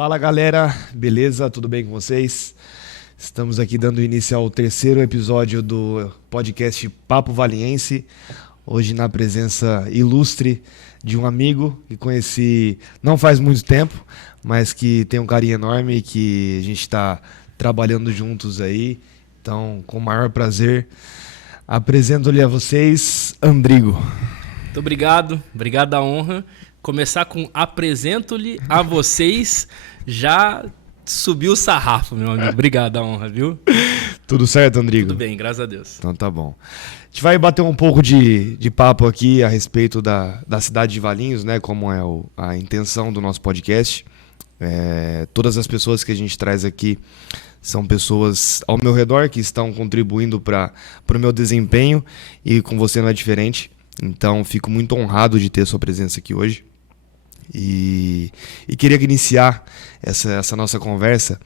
Fala galera, beleza? Tudo bem com vocês? Estamos aqui dando início ao terceiro episódio do podcast Papo Valiense. Hoje na presença ilustre de um amigo que conheci não faz muito tempo, mas que tem um carinho enorme e que a gente está trabalhando juntos aí. Então, com o maior prazer, apresento-lhe a vocês, Andrigo. Muito obrigado a honra. Começar com apresento-lhe a vocês, já subiu o sarrafo, meu amigo. Obrigado a honra, viu? Tudo certo, Andrigo? Tudo bem, graças a Deus. Então tá bom. A gente vai bater um pouco de papo aqui a respeito da cidade de Valinhos, né? Como é a intenção do nosso podcast. Todas as pessoas que a gente traz aqui são pessoas ao meu redor que estão contribuindo para o meu desempenho e com você não é diferente. Então fico muito honrado de ter sua presença aqui hoje. E queria iniciar essa nossa conversa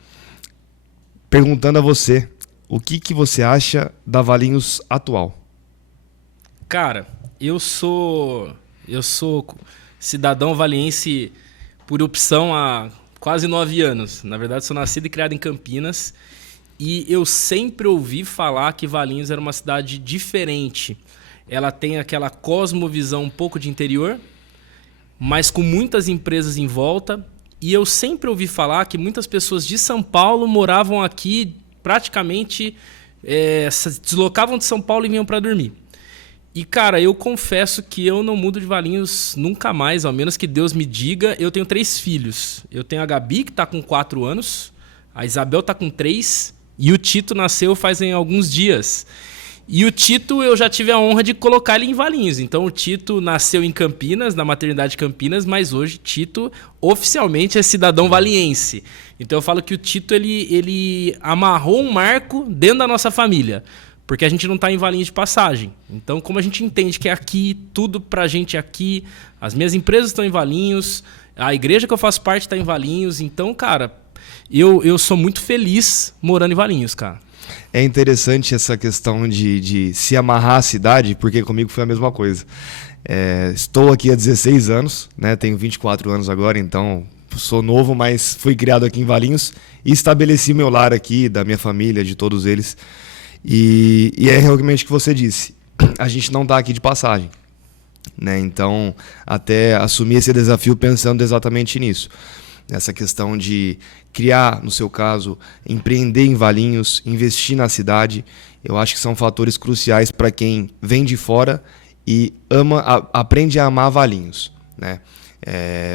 perguntando a você o que você acha da Valinhos atual. Cara, eu sou cidadão valiense por opção há quase 9 anos. Na verdade, sou nascido e criado em Campinas e eu sempre ouvi falar que Valinhos era uma cidade diferente. Ela tem aquela cosmovisão um pouco de interior, mas com muitas empresas em volta. E eu sempre ouvi falar que muitas pessoas de São Paulo moravam aqui, praticamente se deslocavam de São Paulo e vinham para dormir. E, cara, eu confesso que eu não mudo de Valinhos nunca mais, ao menos que Deus me diga. Eu tenho 3 filhos. Eu tenho a Gabi, que está com 4 anos, a Isabel está com 3 e o Tito nasceu fazem alguns dias. E o Tito, eu já tive a honra de colocar ele em Valinhos. Então, o Tito nasceu em Campinas, na maternidade Campinas, mas hoje Tito oficialmente é cidadão valiense. Então, eu falo que o Tito ele amarrou um marco dentro da nossa família, porque a gente não está em Valinhos de passagem. Então, como a gente entende que é aqui, tudo pra gente é aqui, as minhas empresas estão em Valinhos, a igreja que eu faço parte está em Valinhos. Então, cara, eu sou muito feliz morando em Valinhos, cara. É interessante essa questão de se amarrar à cidade, porque comigo foi a mesma coisa. Estou aqui há 16 anos, né? Tenho 24 anos agora, então sou novo, mas fui criado aqui em Valinhos e estabeleci meu lar aqui, da minha família, de todos eles. E é realmente o que você disse, a gente não está aqui de passagem, né? Então, até assumir esse desafio pensando exatamente nisso. Essa questão de criar, no seu caso, empreender em Valinhos, investir na cidade, eu acho que são fatores cruciais para quem vem de fora e aprende a amar Valinhos, né?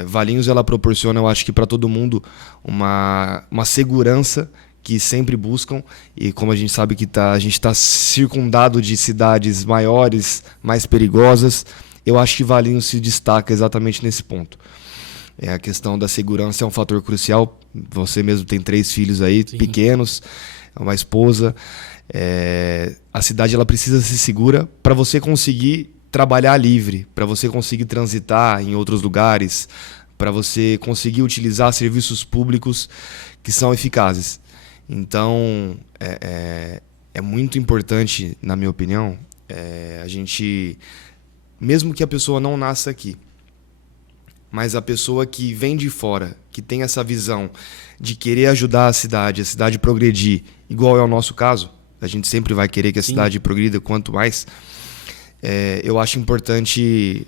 Valinhos ela proporciona, eu acho que para todo mundo, uma segurança que sempre buscam, e como a gente sabe que a gente está circundado de cidades maiores, mais perigosas, eu acho que Valinhos se destaca exatamente nesse ponto. A questão da segurança é um fator crucial. Você mesmo tem 3 filhos aí, sim, pequenos, uma esposa. A cidade ela precisa ser segura para você conseguir trabalhar livre, para você conseguir transitar em outros lugares, para você conseguir utilizar serviços públicos que são eficazes. Então, é muito importante, na minha opinião, a gente, mesmo que a pessoa não nasça aqui, mas a pessoa que vem de fora, que tem essa visão de querer ajudar a cidade progredir, igual é o nosso caso, a gente sempre vai querer que a cidade progrida quanto mais. Eu acho importante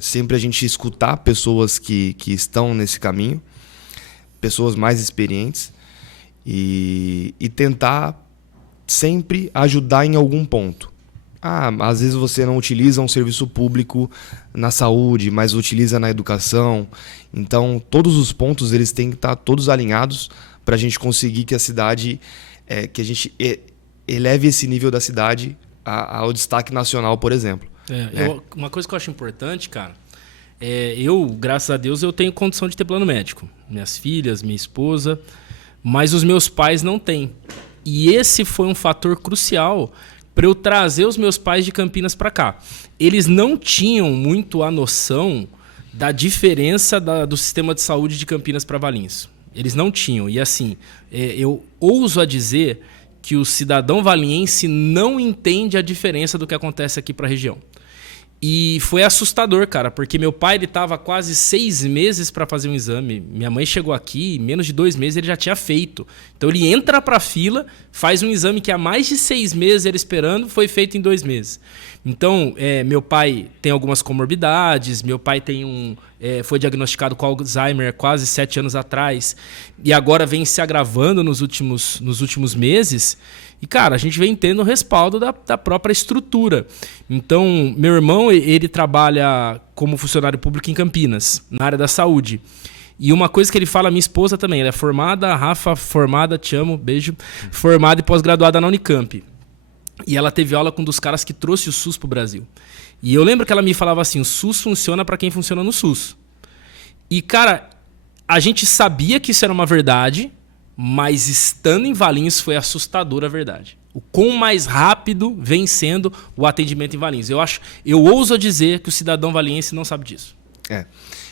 sempre a gente escutar pessoas que estão nesse caminho, pessoas mais experientes, e tentar sempre ajudar em algum ponto. Às vezes você não utiliza um serviço público na saúde, mas utiliza na educação. Então, todos os pontos eles têm que estar todos alinhados para a gente conseguir que a cidade, que a gente eleve esse nível da cidade ao destaque nacional, por exemplo. Uma coisa que eu acho importante, cara, eu, graças a Deus, eu tenho condição de ter plano médico. Minhas filhas, minha esposa, mas os meus pais não têm. E esse foi um fator crucial para eu trazer os meus pais de Campinas para cá. Eles não tinham muito a noção da diferença do sistema de saúde de Campinas para Valinhos. Eles não tinham. E assim, eu ouso a dizer que o cidadão valiense não entende a diferença do que acontece aqui para a região. E foi assustador, cara, porque meu pai ele tava quase 6 meses para fazer um exame. Minha mãe chegou aqui, em menos de 2 meses ele já tinha feito. Então ele entra pra fila, faz um exame que há mais de 6 meses ele esperando, foi feito em 2 meses. Então, meu pai tem algumas comorbidades, meu pai foi diagnosticado com Alzheimer quase 7 anos atrás, e agora vem se agravando nos últimos meses. E, cara, a gente vem tendo o respaldo da própria estrutura. Então, meu irmão, ele trabalha como funcionário público em Campinas, na área da saúde. E uma coisa que ele fala, minha esposa também, ela é formada, Rafa, formada, te amo, beijo, formada e pós-graduada na Unicamp. E ela teve aula com um dos caras que trouxe o SUS pro Brasil. E eu lembro que ela me falava assim, o SUS funciona para quem funciona no SUS. E, cara, a gente sabia que isso era uma verdade, mas estando em Valinhos foi assustadora a verdade. O quão mais rápido vem sendo o atendimento em Valinhos. Eu ouso dizer que o cidadão valiense não sabe disso.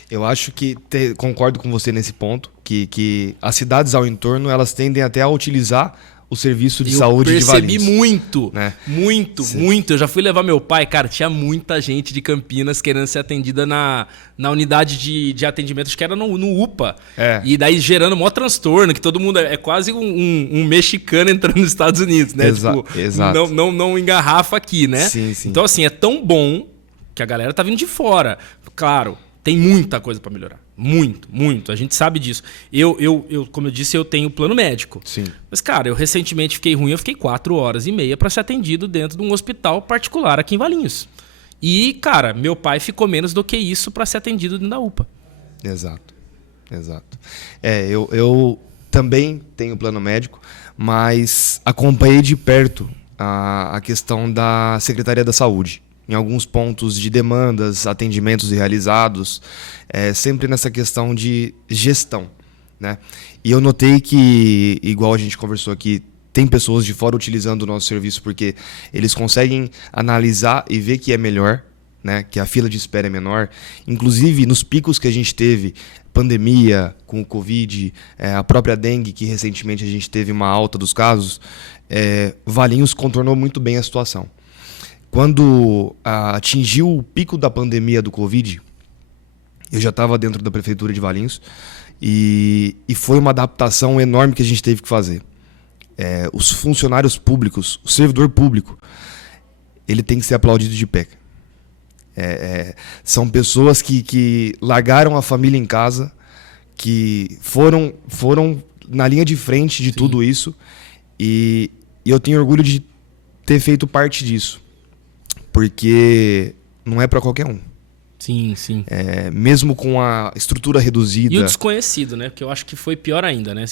Eu acho que concordo com você nesse ponto, que as cidades ao entorno elas tendem até a utilizar o serviço de saúde de Valinhos. Eu percebi muito, né? muito. Eu já fui levar meu pai, cara, tinha muita gente de Campinas querendo ser atendida na unidade de atendimento, acho que era no UPA. E daí gerando maior transtorno, que todo mundo é quase um mexicano entrando nos Estados Unidos, né? Exato. Não engarrafa aqui, né? Sim. Então, assim, é tão bom que a galera tá vindo de fora. Claro, tem muita coisa para melhorar. Muito. A gente sabe disso. Eu, como eu disse, eu tenho plano médico. Sim. Mas, cara, eu recentemente fiquei ruim, eu fiquei 4 horas e meia para ser atendido dentro de um hospital particular aqui em Valinhos. E, cara, meu pai ficou menos do que isso para ser atendido dentro da UPA. Exato. Eu também tenho plano médico, mas acompanhei de perto a questão da Secretaria da Saúde. Em alguns pontos de demandas, atendimentos realizados, sempre nessa questão de gestão, né? E eu notei que, igual a gente conversou aqui, tem pessoas de fora utilizando o nosso serviço porque eles conseguem analisar e ver que é melhor, né? Que a fila de espera é menor. Inclusive, nos picos que a gente teve, pandemia, com o Covid, a própria dengue, que recentemente a gente teve uma alta dos casos, Valinhos contornou muito bem a situação. Quando atingiu o pico da pandemia do Covid, eu já estava dentro da prefeitura de Valinhos e foi uma adaptação enorme que a gente teve que fazer. Os funcionários públicos, o servidor público, ele tem que ser aplaudido de pé. São pessoas que largaram a família em casa, que foram na linha de frente de Sim. tudo isso e eu tenho orgulho de ter feito parte disso. Porque não é para qualquer um. Sim. Mesmo com a estrutura reduzida. E o desconhecido, né? Porque eu acho que foi pior ainda, né? A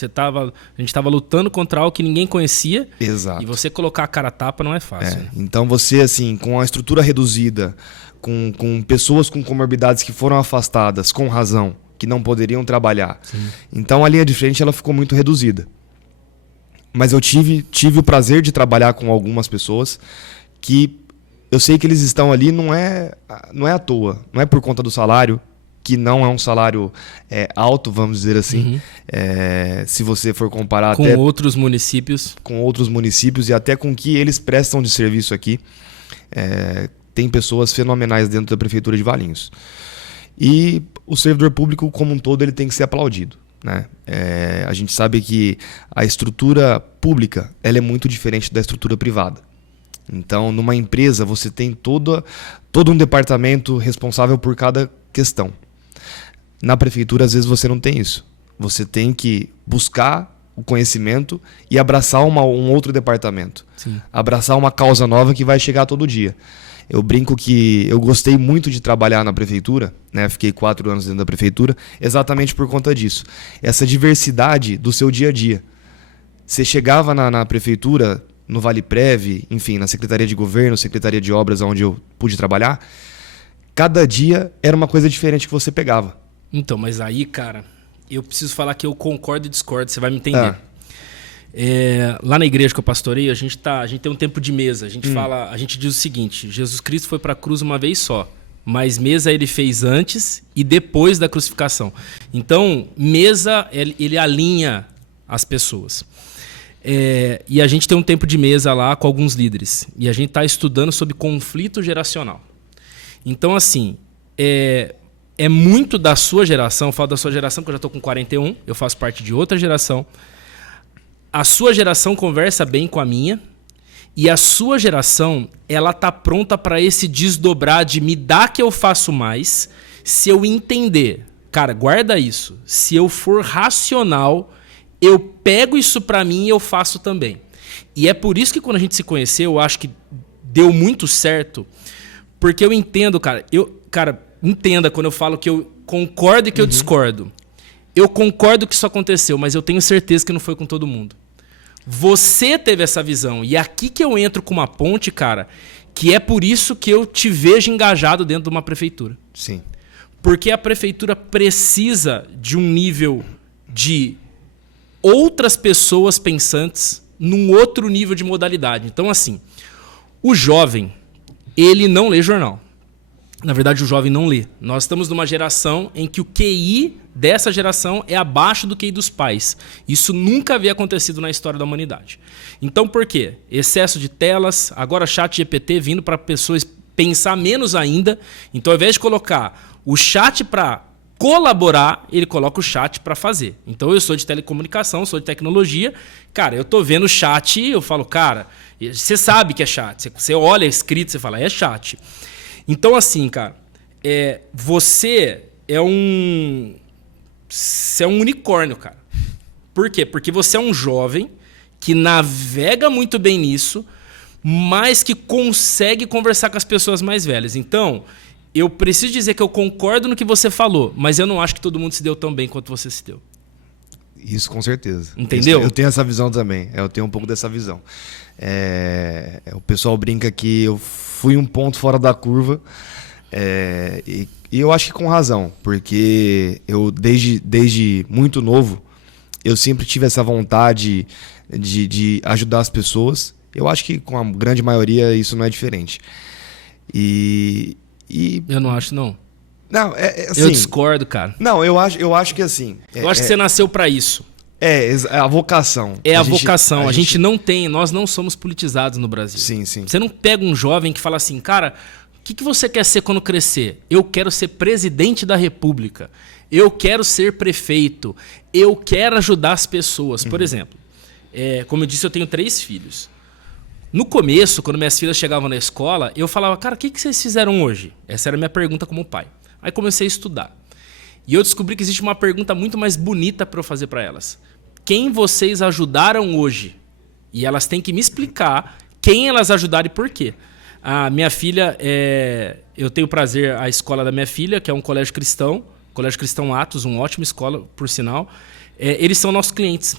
gente tava lutando contra algo que ninguém conhecia. Exato. E você colocar a cara a tapa não é fácil. Né? Então você, assim, com a estrutura reduzida, com pessoas com comorbidades que foram afastadas, com razão, que não poderiam trabalhar. Sim. Então a linha de frente ela ficou muito reduzida. Mas eu tive o prazer de trabalhar com algumas pessoas que eu sei que eles estão ali não é à toa, não é por conta do salário, que não é um salário alto, vamos dizer assim, se você for comparar com até outros municípios. Com outros municípios e até com o que eles prestam de serviço aqui. Tem pessoas fenomenais dentro da Prefeitura de Valinhos. E o servidor público como um todo ele tem que ser aplaudido. Né? A gente sabe que a estrutura pública ela é muito diferente da estrutura privada. Então, numa empresa, você tem todo um departamento responsável por cada questão. Na prefeitura, às vezes, você não tem isso. Você tem que buscar o conhecimento e abraçar um outro departamento. Sim. Abraçar uma causa nova que vai chegar todo dia. Eu brinco que eu gostei muito de trabalhar na prefeitura, né? Fiquei 4 anos dentro da prefeitura, exatamente por conta disso. Essa diversidade do seu dia a dia. Você chegava na prefeitura, no Vale Prev, enfim, na Secretaria de Governo, Secretaria de Obras, onde eu pude trabalhar, cada dia era uma coisa diferente que você pegava. Então, mas aí, cara, eu preciso falar que eu concordo e discordo, você vai me entender. Lá na igreja que eu pastorei, a gente tem um tempo de mesa. A gente diz o seguinte: Jesus Cristo foi para a cruz uma vez só, mas mesa ele fez antes e depois da crucificação. Então, mesa ele alinha as pessoas. E a gente tem um tempo de mesa lá com alguns líderes. E a gente está estudando sobre conflito geracional. Então, assim, é muito da sua geração. Eu falo da sua geração, porque eu já estou com 41, eu faço parte de outra geração. A sua geração conversa bem com a minha. E a sua geração, ela tá pronta para esse desdobrar de me dar que eu faço mais, se eu entender. Cara, guarda isso. Se eu for racional, eu pego isso para mim e eu faço também. E é por isso que quando a gente se conheceu, eu acho que deu muito certo, porque eu entendo, cara. Entenda quando eu falo que eu concordo e que eu discordo. Eu concordo que isso aconteceu, mas eu tenho certeza que não foi com todo mundo. Você teve essa visão. E é aqui que eu entro com uma ponte, cara, que é por isso que eu te vejo engajado dentro de uma prefeitura. Sim. Porque a prefeitura precisa de um nível de outras pessoas pensantes num outro nível de modalidade. Então, assim, o jovem, ele não lê jornal. Na verdade, o jovem não lê. Nós estamos numa geração em que o QI dessa geração é abaixo do QI dos pais. Isso nunca havia acontecido na história da humanidade. Então, por quê? Excesso de telas, agora chat GPT vindo para pessoas pensar menos ainda. Então, ao invés de colocar o chat para colaborar, ele coloca o chat para fazer. Então, eu sou de telecomunicação, sou de tecnologia. Cara, eu tô vendo o chat e eu falo, cara, você sabe que é chat. Você olha escrito, você fala, é chat. Então, assim, cara, você é um unicórnio, cara. Por quê? Porque você é um jovem que navega muito bem nisso, mas que consegue conversar com as pessoas mais velhas. Então, eu preciso dizer que eu concordo no que você falou, mas eu não acho que todo mundo se deu tão bem quanto você se deu. Isso com certeza. Entendeu? Eu tenho essa visão também. Eu tenho um pouco dessa visão. O pessoal brinca que eu fui um ponto fora da curva. E eu acho que com razão. Porque eu, desde muito novo, eu sempre tive essa vontade de ajudar as pessoas. Eu acho que com a grande maioria isso não é diferente. Eu não acho, não. Não, assim, eu discordo, cara. Não, eu acho que assim... Eu acho que você nasceu pra isso. É a vocação. É a vocação. A gente não tem... Nós não somos politizados no Brasil. Sim, sim. Você não pega um jovem que fala assim, cara, o que você quer ser quando crescer? Eu quero ser presidente da República. Eu quero ser prefeito. Eu quero ajudar as pessoas. Por exemplo, como eu disse, eu tenho 3 filhos. No começo, quando minhas filhas chegavam na escola, eu falava, cara, o que vocês fizeram hoje? Essa era a minha pergunta como pai. Aí comecei a estudar. E eu descobri que existe uma pergunta muito mais bonita para eu fazer para elas. Quem vocês ajudaram hoje? E elas têm que me explicar quem elas ajudaram e por quê. A minha filha, eu tenho prazer, a escola da minha filha, que é um colégio cristão Atos, uma ótima escola, por sinal. Eles são nossos clientes.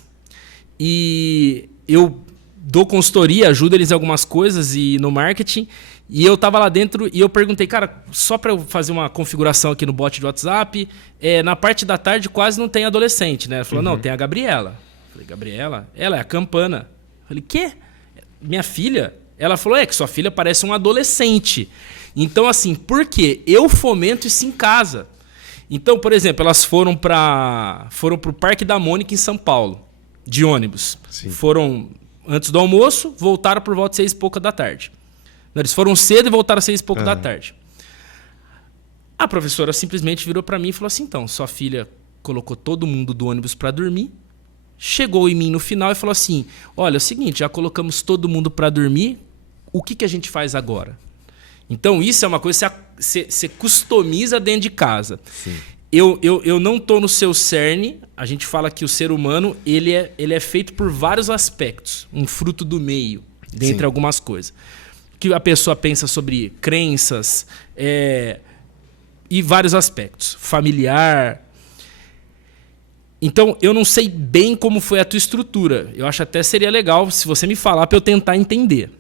E eu dou consultoria, ajudo eles em algumas coisas e no marketing. E eu tava lá dentro e eu perguntei, cara, só para eu fazer uma configuração aqui no bot de WhatsApp, na parte da tarde quase não tem adolescente, né? Ela falou, não, tem a Gabriela. Eu falei, Gabriela? Ela é a campana. Eu falei, quê? Minha filha? Ela falou, que sua filha parece um adolescente. Então, assim, por quê? Eu fomento isso em casa. Então, por exemplo, elas foram pro Parque da Mônica em São Paulo, de ônibus. Sim. Foram antes do almoço, voltaram por volta de 6 e pouca da tarde. Eles foram cedo e voltaram às 6 e pouco da tarde. A professora simplesmente virou para mim e falou assim, então, sua filha colocou todo mundo do ônibus para dormir, chegou em mim no final e falou assim, olha, é o seguinte, já colocamos todo mundo para dormir, o que a gente faz agora? Então, isso é uma coisa que você customiza dentro de casa. Sim. Eu não estou no seu cerne, a gente fala que o ser humano ele é feito por vários aspectos, um fruto do meio, dentre algumas coisas. Que a pessoa pensa sobre crenças e vários aspectos. Familiar. Então, eu não sei bem como foi a tua estrutura. Eu acho até seria legal se você me falar para eu tentar entender.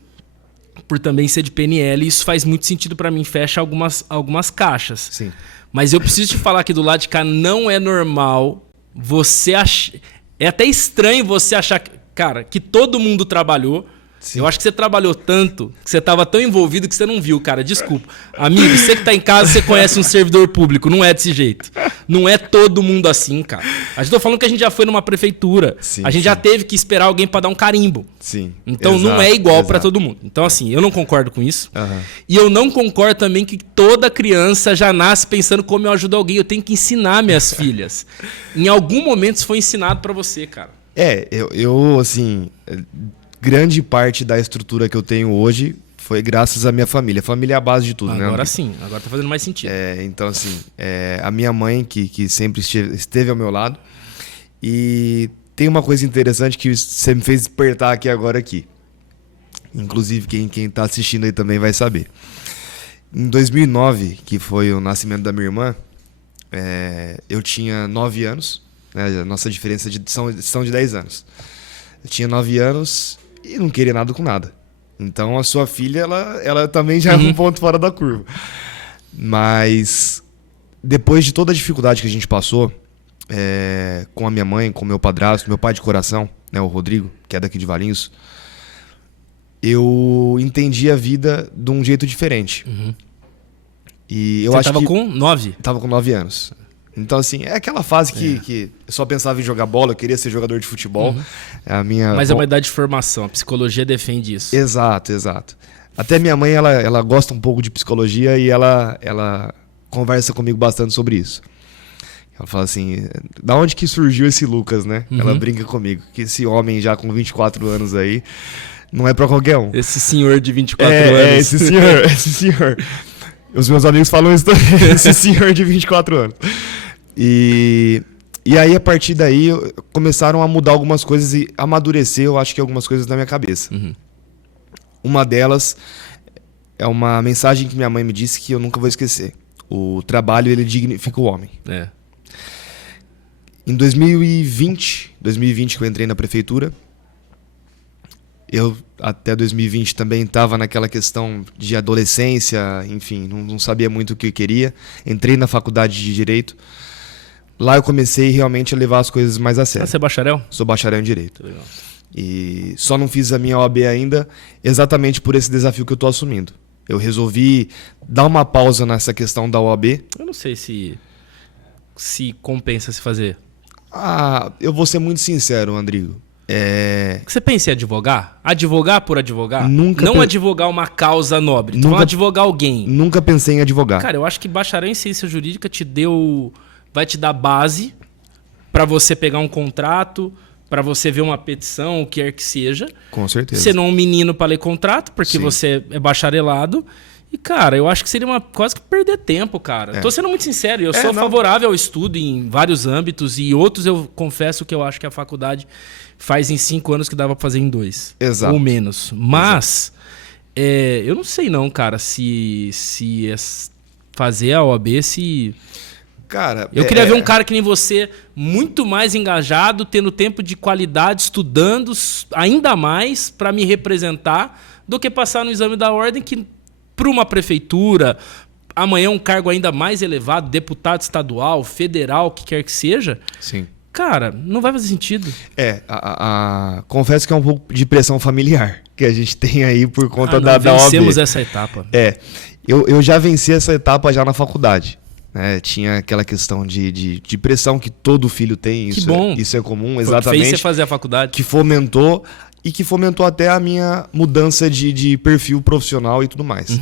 Por também ser de PNL, isso faz muito sentido para mim, fecha algumas caixas. Sim. Mas eu preciso te falar que do lado de cá não é normal você achar... É até estranho você achar, cara, que todo mundo trabalhou, Sim. Eu acho que você trabalhou tanto, que você estava tão envolvido que você não viu, cara. Desculpa. Amigo, você que tá em casa, você conhece um servidor público. Não é desse jeito. Não é todo mundo assim, cara. A gente tá falando que a gente já foi numa prefeitura. Sim, a gente já teve que esperar alguém para dar um carimbo. Sim. Então não é igual para todo mundo. Então assim, eu não concordo com isso. E eu não concordo também que toda criança já nasce pensando como eu ajudo alguém. Eu tenho que ensinar minhas filhas. Em algum momento isso foi ensinado para você, cara. Eu assim... Grande parte da estrutura que eu tenho hoje foi graças à minha família. Família é a base de tudo, né? Agora sim, agora tá fazendo mais sentido. Então, assim, a minha mãe, que sempre esteve ao meu lado. E tem uma coisa interessante que você me fez despertar aqui agora aqui. Inclusive, quem tá assistindo aí também vai saber. Em 2009, que foi o nascimento da minha irmã, eu tinha 9 anos. Né? A nossa diferença são de 10 anos. Eu tinha 9 anos... E não queria nada com nada. Então a sua filha, ela também já é um ponto fora da curva. Mas depois de toda a dificuldade que a gente passou, com a minha mãe, com o meu padrasto, meu pai de coração, né, o Rodrigo, que é daqui de Valinhos, eu entendi a vida de um jeito diferente. E eu Você acho tava que com 9? Tava com 9 anos. Então, assim, é aquela fase que eu só pensava em jogar bola, eu queria ser jogador de futebol. Mas é uma idade de formação, a psicologia defende isso. Exato. Até minha mãe, ela gosta um pouco de psicologia e ela conversa comigo bastante sobre isso. Ela fala assim, da onde que surgiu esse Lucas, né? Ela brinca comigo, que esse homem já com 24 anos aí, não é pra qualquer um. Esse senhor de 24 anos. Esse senhor. Os meus amigos falam isso também, esse senhor de 24 anos. E aí, a partir daí, começaram a mudar algumas coisas e amadurecer, eu acho que algumas coisas na minha cabeça. Uma delas é uma mensagem que minha mãe me disse que eu nunca vou esquecer. O trabalho, ele dignifica o homem. Em 2020 que eu entrei na prefeitura, eu até 2020 também estava naquela questão de adolescência, enfim, não sabia muito o que eu queria. Entrei na faculdade de Direito. Lá eu comecei realmente a levar as coisas mais a sério. Você é bacharel? Sou bacharel em Direito. Legal. E só não fiz a minha OAB ainda exatamente por esse desafio que eu estou assumindo. Eu resolvi dar uma pausa nessa questão da OAB. Eu não sei se compensa se fazer. Eu vou ser muito sincero, Andrigo. Você pensa em advogar? Advogar por advogar? Nunca não advogar uma causa nobre. Tu vai advogar alguém. Nunca pensei em advogar. Cara, eu acho que bacharel em ciência jurídica vai te dar base para você pegar um contrato, para você ver uma petição, o que quer que seja. Com certeza. Você não é um menino para ler contrato, porque Sim. você é bacharelado. E, cara, eu acho que seria quase que perder tempo, cara. Tô sendo muito sincero, eu sou favorável ao estudo em vários âmbitos e outros eu confesso que eu acho que a faculdade faz em 5 anos que dava pra fazer em 2. Exato. Ou menos. Mas, eu não sei não, cara, se fazer a OAB, Cara, eu queria ver um cara que nem você, muito mais engajado, tendo tempo de qualidade, estudando ainda mais para me representar, do que passar no exame da ordem que, para uma prefeitura, amanhã um cargo ainda mais elevado, deputado estadual, federal, o que quer que seja. Sim. Cara, não vai fazer sentido. Confesso que é um pouco de pressão familiar que a gente tem aí por conta da OAB. Vencemos essa etapa. Eu já venci essa etapa já na faculdade. Tinha aquela questão de pressão que todo filho tem. Isso é comum, exatamente. Foi o que fez você fazer a faculdade. Que fomentou até a minha mudança de perfil profissional e tudo mais.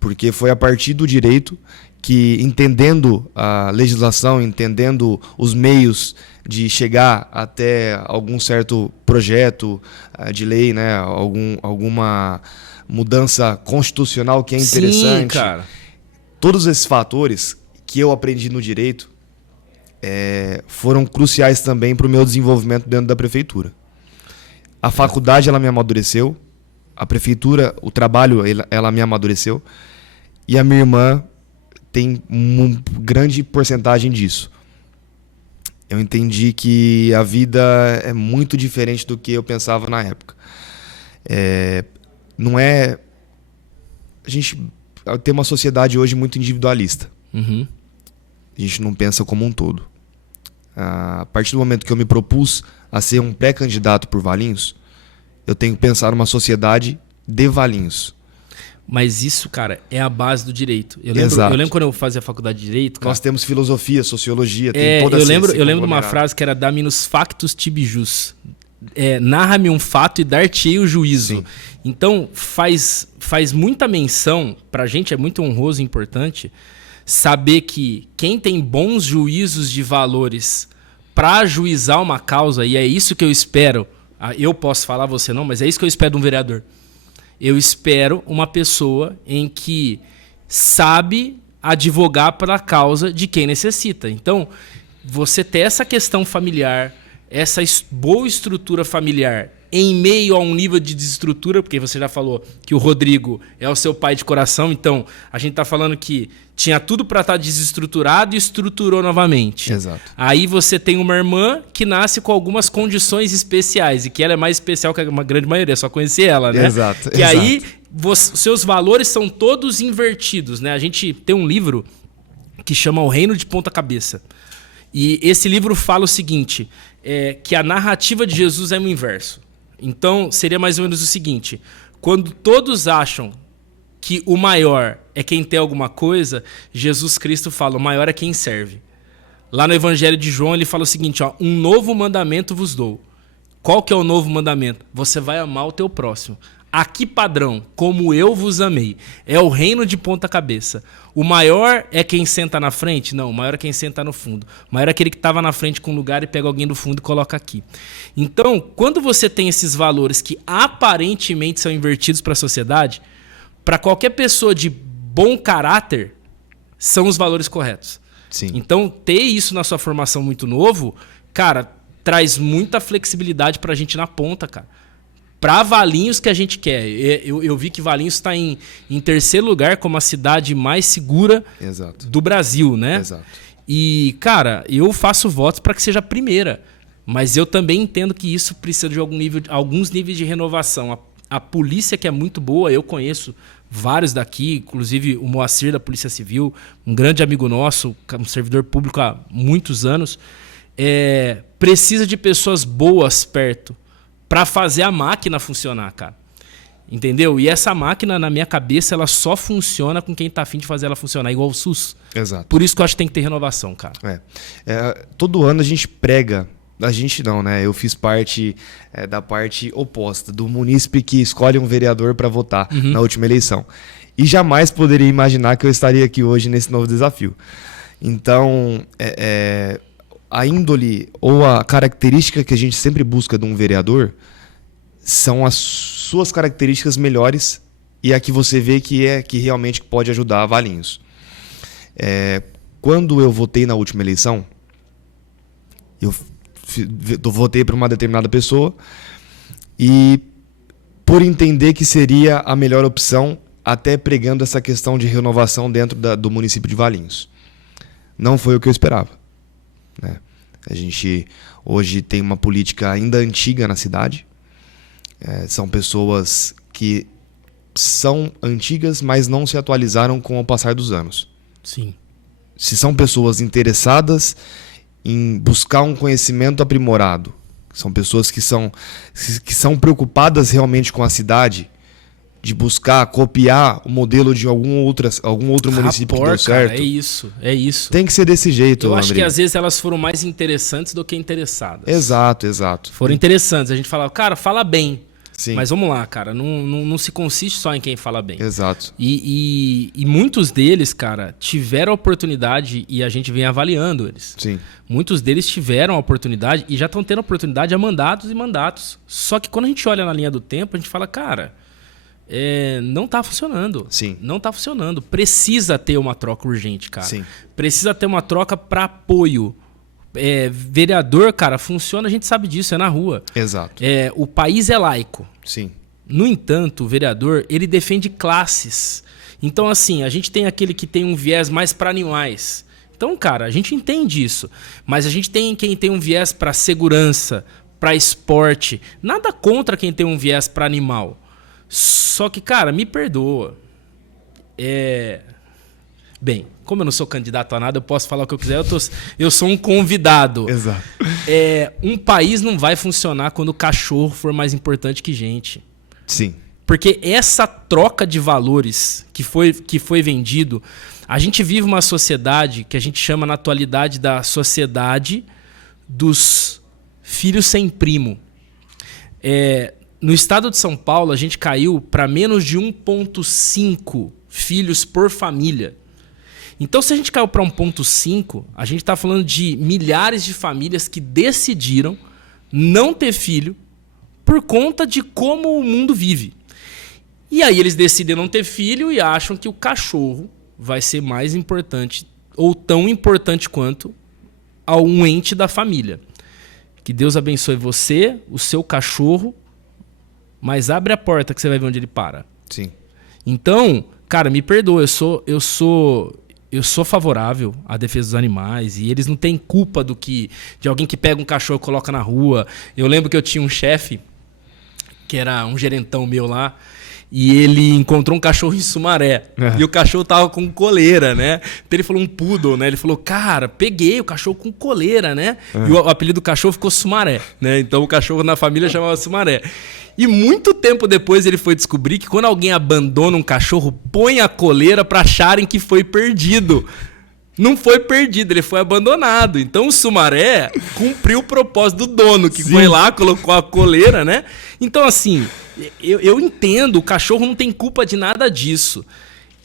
Porque foi a partir do direito que, entendendo a legislação, entendendo os meios de chegar até algum certo projeto de lei, né, alguma mudança constitucional que é interessante. Sim, cara. Todos esses fatores que eu aprendi no direito foram cruciais também para o meu desenvolvimento dentro da prefeitura. A faculdade, ela me amadureceu. A prefeitura, o trabalho, ela me amadureceu. E a minha irmã tem uma grande porcentagem disso. Eu entendi que a vida é muito diferente do que eu pensava na época. Não é... A gente tem uma sociedade hoje muito individualista. A gente não pensa como um todo. A partir do momento que eu me propus a ser um pré-candidato por Valinhos, Eu tenho que pensar numa sociedade de Valinhos. Mas isso, cara, é a base do direito. Eu Exato. lembro quando eu fazia faculdade de direito, cara, Nós temos filosofia, sociologia, tem toda essa eu lembro de uma frase que era Daminus factus tibi jus. Narra-me um fato e dar-te-ei o juízo. Sim. Então, faz muita menção, pra gente é muito honroso e importante, saber que quem tem bons juízos de valores para ajuizar uma causa, e é isso que eu espero, eu posso falar, você não, mas é isso que eu espero de um vereador. Eu espero uma pessoa em que sabe advogar pela causa de quem necessita. Então, você ter essa questão familiar, essa boa estrutura familiar em meio a um nível de desestrutura, porque você já falou que o Rodrigo é o seu pai de coração, então a gente está falando que tinha tudo para estar desestruturado e estruturou novamente. Exato. Aí você tem uma irmã que nasce com algumas condições especiais, e que ela é mais especial que a grande maioria, é só conhecer ela, né? Exato. Que aí seus valores são todos invertidos, né? A gente tem um livro que chama O Reino de Ponta Cabeça. E esse livro fala o seguinte, que a narrativa de Jesus é o inverso. Então, seria mais ou menos o seguinte, quando todos acham que o maior é quem tem alguma coisa, Jesus Cristo fala, o maior é quem serve. Lá no Evangelho de João, ele fala o seguinte, ó, um novo mandamento vos dou. Qual que é o novo mandamento? Você vai amar o teu próximo. Aqui, padrão, como eu vos amei. É o reino de ponta cabeça. O maior é quem senta na frente? Não, o maior é quem senta no fundo. O maior é aquele que estava na frente com um lugar e pega alguém do fundo e coloca aqui. Então, quando você tem esses valores que aparentemente são invertidos para a sociedade, para qualquer pessoa de bom caráter, são os valores corretos. Sim. Então, ter isso na sua formação muito novo, cara, traz muita flexibilidade para a gente na ponta, cara. Para Valinhos que a gente quer. Eu vi que Valinhos está em terceiro lugar como a cidade mais segura Exato. do Brasil, né? Exato. E, cara, eu faço votos para que seja a primeira. Mas eu também entendo que isso precisa de alguns níveis de renovação. A polícia, que é muito boa, eu conheço vários daqui, inclusive o Moacir da Polícia Civil, um grande amigo nosso, um servidor público há muitos anos, precisa de pessoas boas perto para fazer a máquina funcionar, cara. Entendeu? E essa máquina, na minha cabeça, ela só funciona com quem tá afim de fazer ela funcionar, igual o SUS. Exato. Por isso que eu acho que tem que ter renovação, cara. Todo ano a gente prega, a gente não, né? Eu fiz parte da parte oposta, do munícipe que escolhe um vereador para votar na última eleição. E jamais poderia imaginar que eu estaria aqui hoje nesse novo desafio. Então, a índole ou a característica que a gente sempre busca de um vereador são as suas características melhores e a que você vê que realmente pode ajudar a Valinhos. Quando eu votei na última eleição, eu votei para uma determinada pessoa e por entender que seria a melhor opção, até pregando essa questão de renovação dentro do município de Valinhos. Não foi o que eu esperava, né? A gente hoje tem uma política ainda antiga na cidade. São pessoas que são antigas, mas não se atualizaram com o passar dos anos. Sim. Se são pessoas interessadas em buscar um conhecimento aprimorado, são pessoas que são preocupadas realmente com a cidade, de buscar copiar o modelo de algum outro município que deu certo. Cara, é isso. Tem que ser desse jeito, Eu acho Andrei. que às vezes elas foram mais interessantes do que interessadas. Exato. Foram interessantes. A gente falava, cara, fala bem. Sim. Mas vamos lá, cara, não se consiste só em quem fala bem. Exato. E muitos deles, cara, tiveram a oportunidade e a gente vem avaliando eles. Sim. Muitos deles tiveram a oportunidade e já estão tendo a oportunidade há mandatos e mandatos. Só que quando a gente olha na linha do tempo, a gente fala, cara, não tá funcionando. Sim. Não tá funcionando. Precisa ter uma troca urgente, cara. Sim. Precisa ter uma troca para apoio. Vereador, cara, funciona, a gente sabe disso, é na rua. Exato. O país é laico. Sim. No entanto, o vereador, ele defende classes. Então, assim, a gente tem aquele que tem um viés mais para animais. Então, cara, a gente entende isso. Mas a gente tem quem tem um viés para segurança, para esporte. Nada contra quem tem um viés para animal. Só que, cara, me perdoa. Bem, como eu não sou candidato a nada, eu posso falar o que eu quiser, eu sou um convidado. Exato. Um país não vai funcionar quando o cachorro for mais importante que gente. Sim. Porque essa troca de valores que foi vendido, a gente vive uma sociedade que a gente chama na atualidade da sociedade dos filhos sem primo. No estado de São Paulo, a gente caiu para menos de 1,5 filhos por família. Então, se a gente caiu para 1,5, a gente está falando de milhares de famílias que decidiram não ter filho por conta de como o mundo vive. E aí eles decidem não ter filho e acham que o cachorro vai ser mais importante ou tão importante quanto um ente da família. Que Deus abençoe você, o seu cachorro, mas abre a porta que você vai ver onde ele para. Sim. Então, cara, me perdoa, eu sou favorável à defesa dos animais e eles não têm culpa de alguém que pega um cachorro e coloca na rua. Eu lembro que eu tinha um chefe, que era um gerentão meu lá, e ele encontrou um cachorro em Sumaré. E o cachorro tava com coleira, né? Então ele falou um poodle, né? Ele falou, cara, peguei o cachorro com coleira, né? E o apelido do cachorro ficou Sumaré, né? Então o cachorro na família chamava Sumaré. E muito tempo depois ele foi descobrir que quando alguém abandona um cachorro, põe a coleira para acharem que foi perdido. Não foi perdido, ele foi abandonado. Então o Sumaré cumpriu o propósito do dono, que foi lá, colocou a coleira, né? Então, assim, eu entendo, o cachorro não tem culpa de nada disso.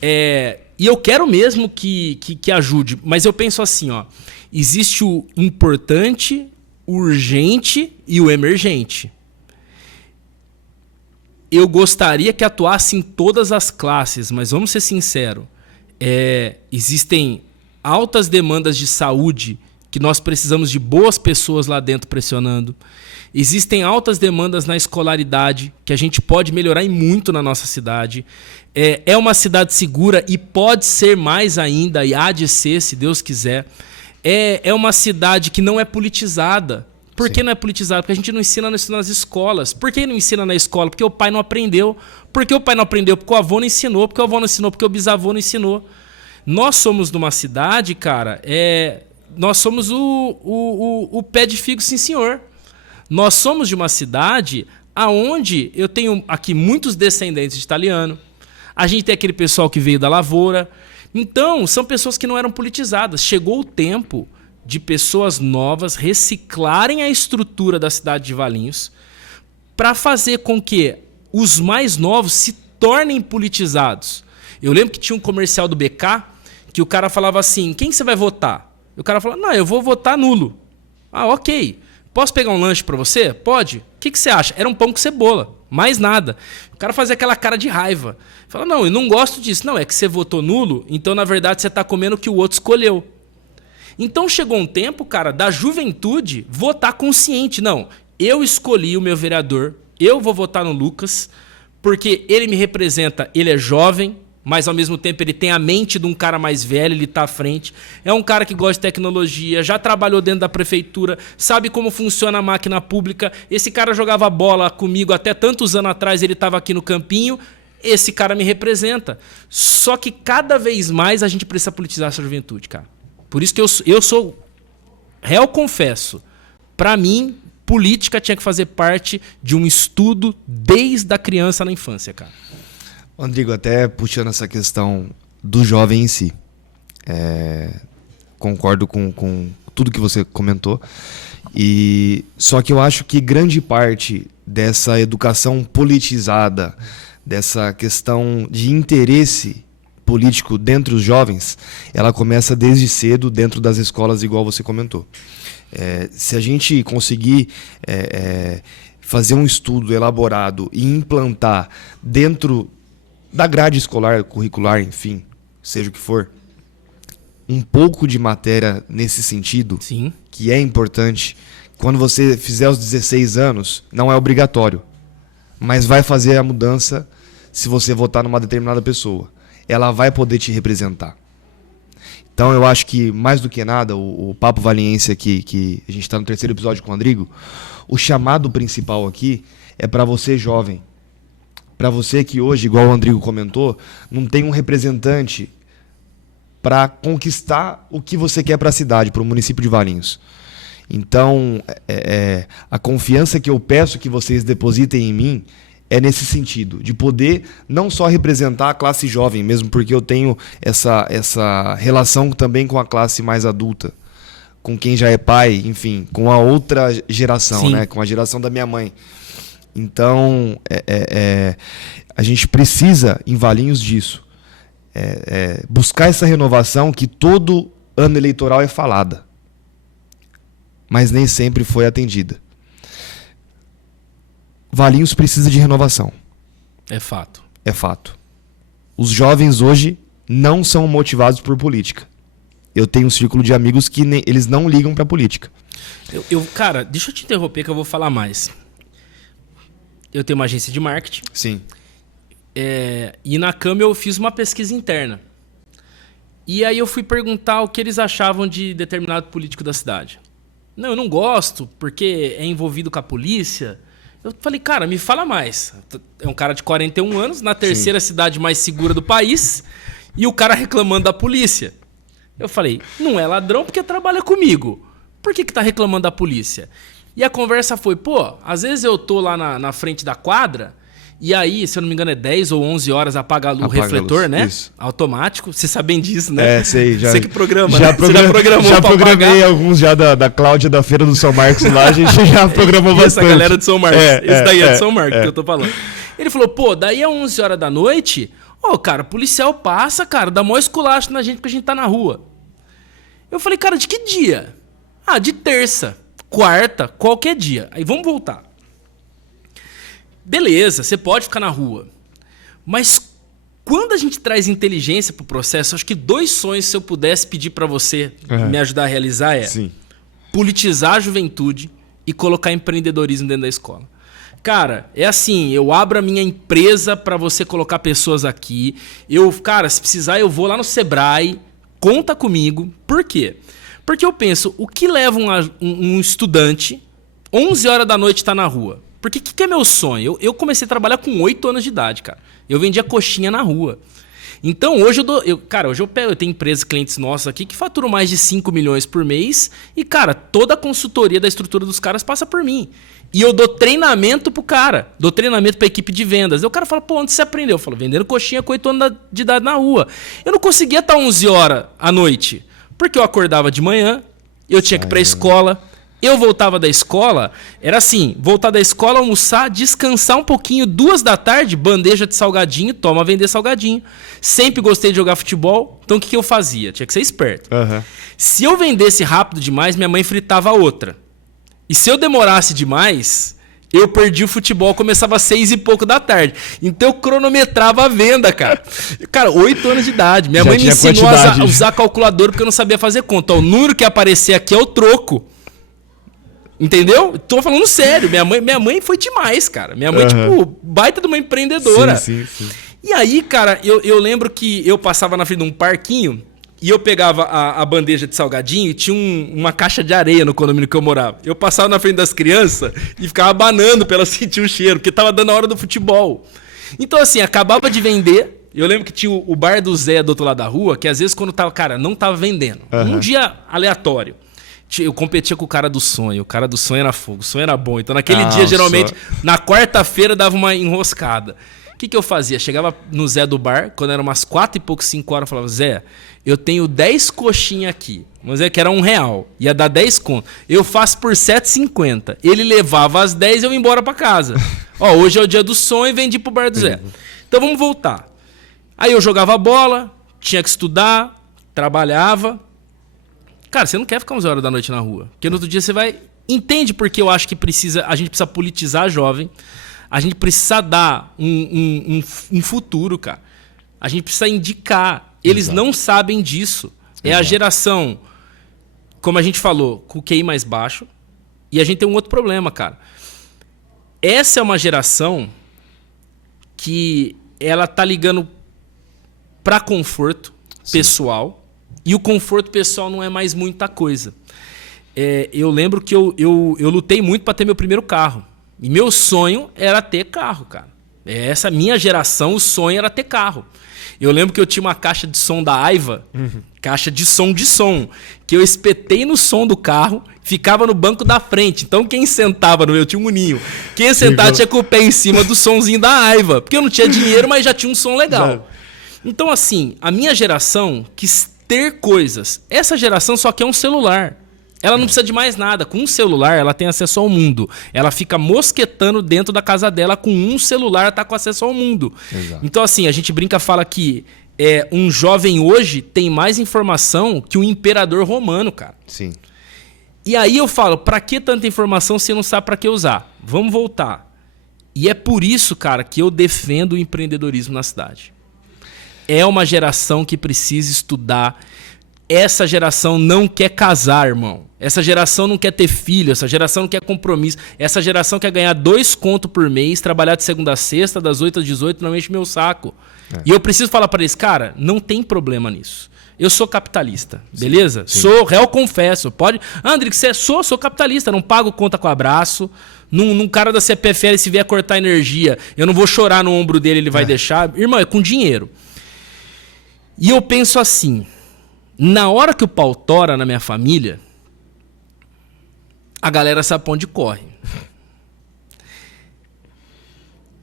E eu quero mesmo que ajude, mas eu penso assim, ó, existe o importante, o urgente e o emergente. Eu gostaria que atuasse em todas as classes, mas vamos ser sinceros, existem altas demandas de saúde que nós precisamos de boas pessoas lá dentro pressionando. Existem altas demandas na escolaridade que a gente pode melhorar e muito na nossa cidade. É uma cidade segura e pode ser mais ainda, e há de ser, se Deus quiser. É uma cidade que não é politizada. Por que não é politizada? Porque a gente não ensina isso nas escolas. Por que não ensina na escola? Porque o pai não aprendeu. Por que o pai não aprendeu? Porque o avô não ensinou. Porque o avô não ensinou. Porque o bisavô não ensinou. Nós somos de uma cidade, cara, nós somos o pé de figo, sim senhor. Nós somos de uma cidade aonde eu tenho aqui muitos descendentes de italiano. A gente tem aquele pessoal que veio da lavoura. Então, são pessoas que não eram politizadas. Chegou o tempo de pessoas novas reciclarem a estrutura da cidade de Valinhos para fazer com que os mais novos se tornem politizados. Eu lembro que tinha um comercial do BK que o cara falava assim, quem você vai votar? E o cara falava, não, eu vou votar nulo. Ah, ok. Posso pegar um lanche para você? Pode. O que você acha? Era um pão com cebola, mais nada. O cara fazia aquela cara de raiva. Fala, não, eu não gosto disso. Não, é que você votou nulo, então na verdade você está comendo o que o outro escolheu. Então chegou um tempo, cara, da juventude votar consciente. Não, eu escolhi o meu vereador, eu vou votar no Lucas, porque ele me representa, ele é jovem, mas ao mesmo tempo ele tem a mente de um cara mais velho, ele está à frente. É um cara que gosta de tecnologia, já trabalhou dentro da prefeitura, sabe como funciona a máquina pública. Esse cara jogava bola comigo até tantos anos atrás, ele estava aqui no campinho. Esse cara me representa. Só que cada vez mais a gente precisa politizar essa juventude, cara. Por isso que eu sou réu, confesso. Para mim, política tinha que fazer parte de um estudo desde a criança na infância, cara. Rodrigo, até puxando essa questão do jovem em si. Concordo com tudo que você comentou. Só que eu acho que grande parte dessa educação politizada, dessa questão de interesse político dentro dos jovens, ela começa desde cedo dentro das escolas, igual você comentou. Se a gente conseguir fazer um estudo elaborado e implantar dentro da grade escolar, curricular, enfim, seja o que for, um pouco de matéria nesse sentido, sim, que é importante, quando você fizer os 16 anos, não é obrigatório, mas vai fazer a mudança se você votar numa determinada pessoa. Ela vai poder te representar. Então eu acho que, mais do que nada, o Papo Valiense aqui, que a gente está no 3º episódio com o Rodrigo, o chamado principal aqui é para você jovem. Para você que hoje, igual o Rodrigo comentou, não tem um representante para conquistar o que você quer para a cidade, para o município de Valinhos. Então, a confiança que eu peço que vocês depositem em mim é nesse sentido, de poder não só representar a classe jovem, mesmo porque eu tenho essa relação também com a classe mais adulta, com quem já é pai, enfim, com a outra geração, né? Com a geração da minha mãe. Então, a gente precisa, em Valinhos, disso. Buscar essa renovação que todo ano eleitoral é falada, mas nem sempre foi atendida. Valinhos precisa de renovação. É fato. É fato. Os jovens hoje não são motivados por política. Eu tenho um círculo de amigos que eles não ligam pra política. Cara, deixa eu te interromper que eu vou falar mais. Eu tenho uma agência de marketing. Sim. E na Câmara eu fiz uma pesquisa interna. E aí eu fui perguntar o que eles achavam de determinado político da cidade. Não, eu não gosto porque é envolvido com a polícia. Eu falei, cara, me fala mais. É um cara de 41 anos, na terceira cidade mais segura do país, e o cara reclamando da polícia. Eu falei, não é ladrão porque trabalha comigo. Por que tá reclamando da polícia? E a conversa foi, às vezes eu tô lá na frente da quadra, e aí, se eu não me engano, é 10 ou 11 horas apaga o refletor, luz, né? Isso. Automático. Vocês sabem disso, né? Sei. Você que programa, já né? Você já programou já pra programei apagar. alguns já da Cláudia da Feira do São Marcos lá, a gente já programou bastante. Essa galera de São Marcos. Esse daí é de São Marcos que eu tô falando. Ele falou, daí é 11 horas da noite, cara, policial passa, cara, dá maior esculacho na gente porque a gente tá na rua. Eu falei, cara, de que dia? De terça, quarta, qualquer dia. Aí vamos voltar. Beleza, você pode ficar na rua. Mas quando a gente traz inteligência pro processo, acho que 2 sonhos, se eu pudesse pedir para você me ajudar a realizar, Sim. Politizar a juventude e colocar empreendedorismo dentro da escola. Cara, é assim, eu abro a minha empresa para você colocar pessoas aqui. Cara, se precisar, eu vou lá no Sebrae, conta comigo. Por quê? Porque eu penso, o que leva um estudante 11 horas da noite tá na rua? Porque o que é meu sonho? Eu comecei a trabalhar com 8 anos de idade, cara. Eu vendia coxinha na rua. Então, hoje eu tenho empresas, clientes nossos aqui que faturam mais de 5 milhões por mês. E, cara, toda a consultoria da estrutura dos caras passa por mim. E eu dou treinamento pro cara. Dou treinamento pra equipe de vendas. Aí o cara fala, onde você aprendeu? Eu falo, vendendo coxinha com 8 anos de idade na rua. Eu não conseguia estar 11 horas à noite. Porque eu acordava de manhã, eu tinha que ir pra escola. Eu voltava da escola, era assim, voltar da escola, almoçar, descansar um pouquinho, 2 da tarde, bandeja de salgadinho, toma vender salgadinho. Sempre gostei de jogar futebol, então o que eu fazia? Tinha que ser esperto. Se eu vendesse rápido demais, minha mãe fritava outra. E se eu demorasse demais, eu perdi o futebol, começava às 6 e pouco da tarde. Então eu cronometrava a venda, cara. Cara, 8 anos de idade. Minha mãe me ensinou a usar calculadora porque eu não sabia fazer conta. O número que aparecer aqui é o troco. Entendeu? Tô falando sério. Minha mãe foi demais, cara. Minha mãe, baita de uma empreendedora. Sim. E aí, cara, eu lembro que eu passava na frente de um parquinho e eu pegava a bandeja de salgadinho e tinha uma caixa de areia no condomínio que eu morava. Eu passava na frente das crianças e ficava abanando pra elas sentir o cheiro, porque tava dando a hora do futebol. Então, assim, acabava de vender. Eu lembro que tinha o bar do Zé do outro lado da rua, que às vezes quando tava, cara, não tava vendendo. Um dia aleatório. Eu competia com o cara do sonho. O cara do sonho era fogo. O sonho era bom. Então, naquele dia, geralmente, na quarta-feira, dava uma enroscada. O que eu fazia? Chegava no Zé do bar, quando era umas 4 e pouco, 5 horas, eu falava, Zé, eu tenho 10 coxinhas aqui. Mas é que era R$1. Ia dar 10 conto. Eu faço por R$7,50. Ele levava as 10 e eu ia embora pra casa. Hoje é o dia do sonho e vendi pro bar do Zé. Então, vamos voltar. Aí eu jogava bola, tinha que estudar, trabalhava. Cara, você não quer ficar 11 horas da noite na rua. Porque no outro dia você vai... Entende porque eu acho que a gente precisa politizar a jovem. A gente precisa dar um futuro, cara. A gente precisa indicar. Eles não sabem disso. É a geração, como a gente falou, com o QI mais baixo. E a gente tem um outro problema, cara. Essa é uma geração que ela tá ligando para conforto pessoal. E o conforto pessoal não é mais muita coisa. Eu lembro que eu lutei muito para ter meu primeiro carro. E meu sonho era ter carro, cara. Essa minha geração, o sonho era ter carro. Eu lembro que eu tinha uma caixa de som da Aiva, caixa de som, que eu espetei no som do carro, ficava no banco da frente. Então quem sentava no meu, tinha um ninho, quem sentava tinha com o pé em cima do sonzinho da Aiva, porque eu não tinha dinheiro, mas já tinha um som legal. Então assim, a minha geração quis ter coisas. Essa geração só quer um celular. Ela não precisa de mais nada. Com um celular, ela tem acesso ao mundo. Ela fica mosquetando dentro da casa dela com um celular, tá com acesso ao mundo. Exato. Então, assim, a gente brinca, fala que um jovem hoje tem mais informação que um imperador romano, cara. Sim. E aí eu falo, pra que tanta informação se não sabe pra que usar? Vamos voltar. E é por isso, cara, que eu defendo o empreendedorismo na cidade. É uma geração que precisa estudar. Essa geração não quer casar, irmão. Essa geração não quer ter filho. Essa geração não quer compromisso. Essa geração quer ganhar 2 contos por mês, trabalhar de segunda a sexta, das 8 às 18, não enche meu saco. E eu preciso falar para eles, cara, não tem problema nisso. Eu sou capitalista, beleza? Sim. Sou réu, confesso. Pode. André, que você sou capitalista, não pago conta com abraço. Num cara da CPFL, se vier cortar energia, eu não vou chorar no ombro dele, ele vai deixar. Irmão, é com dinheiro. E eu penso assim, na hora que o pau tora na minha família, a galera sabe pra onde corre.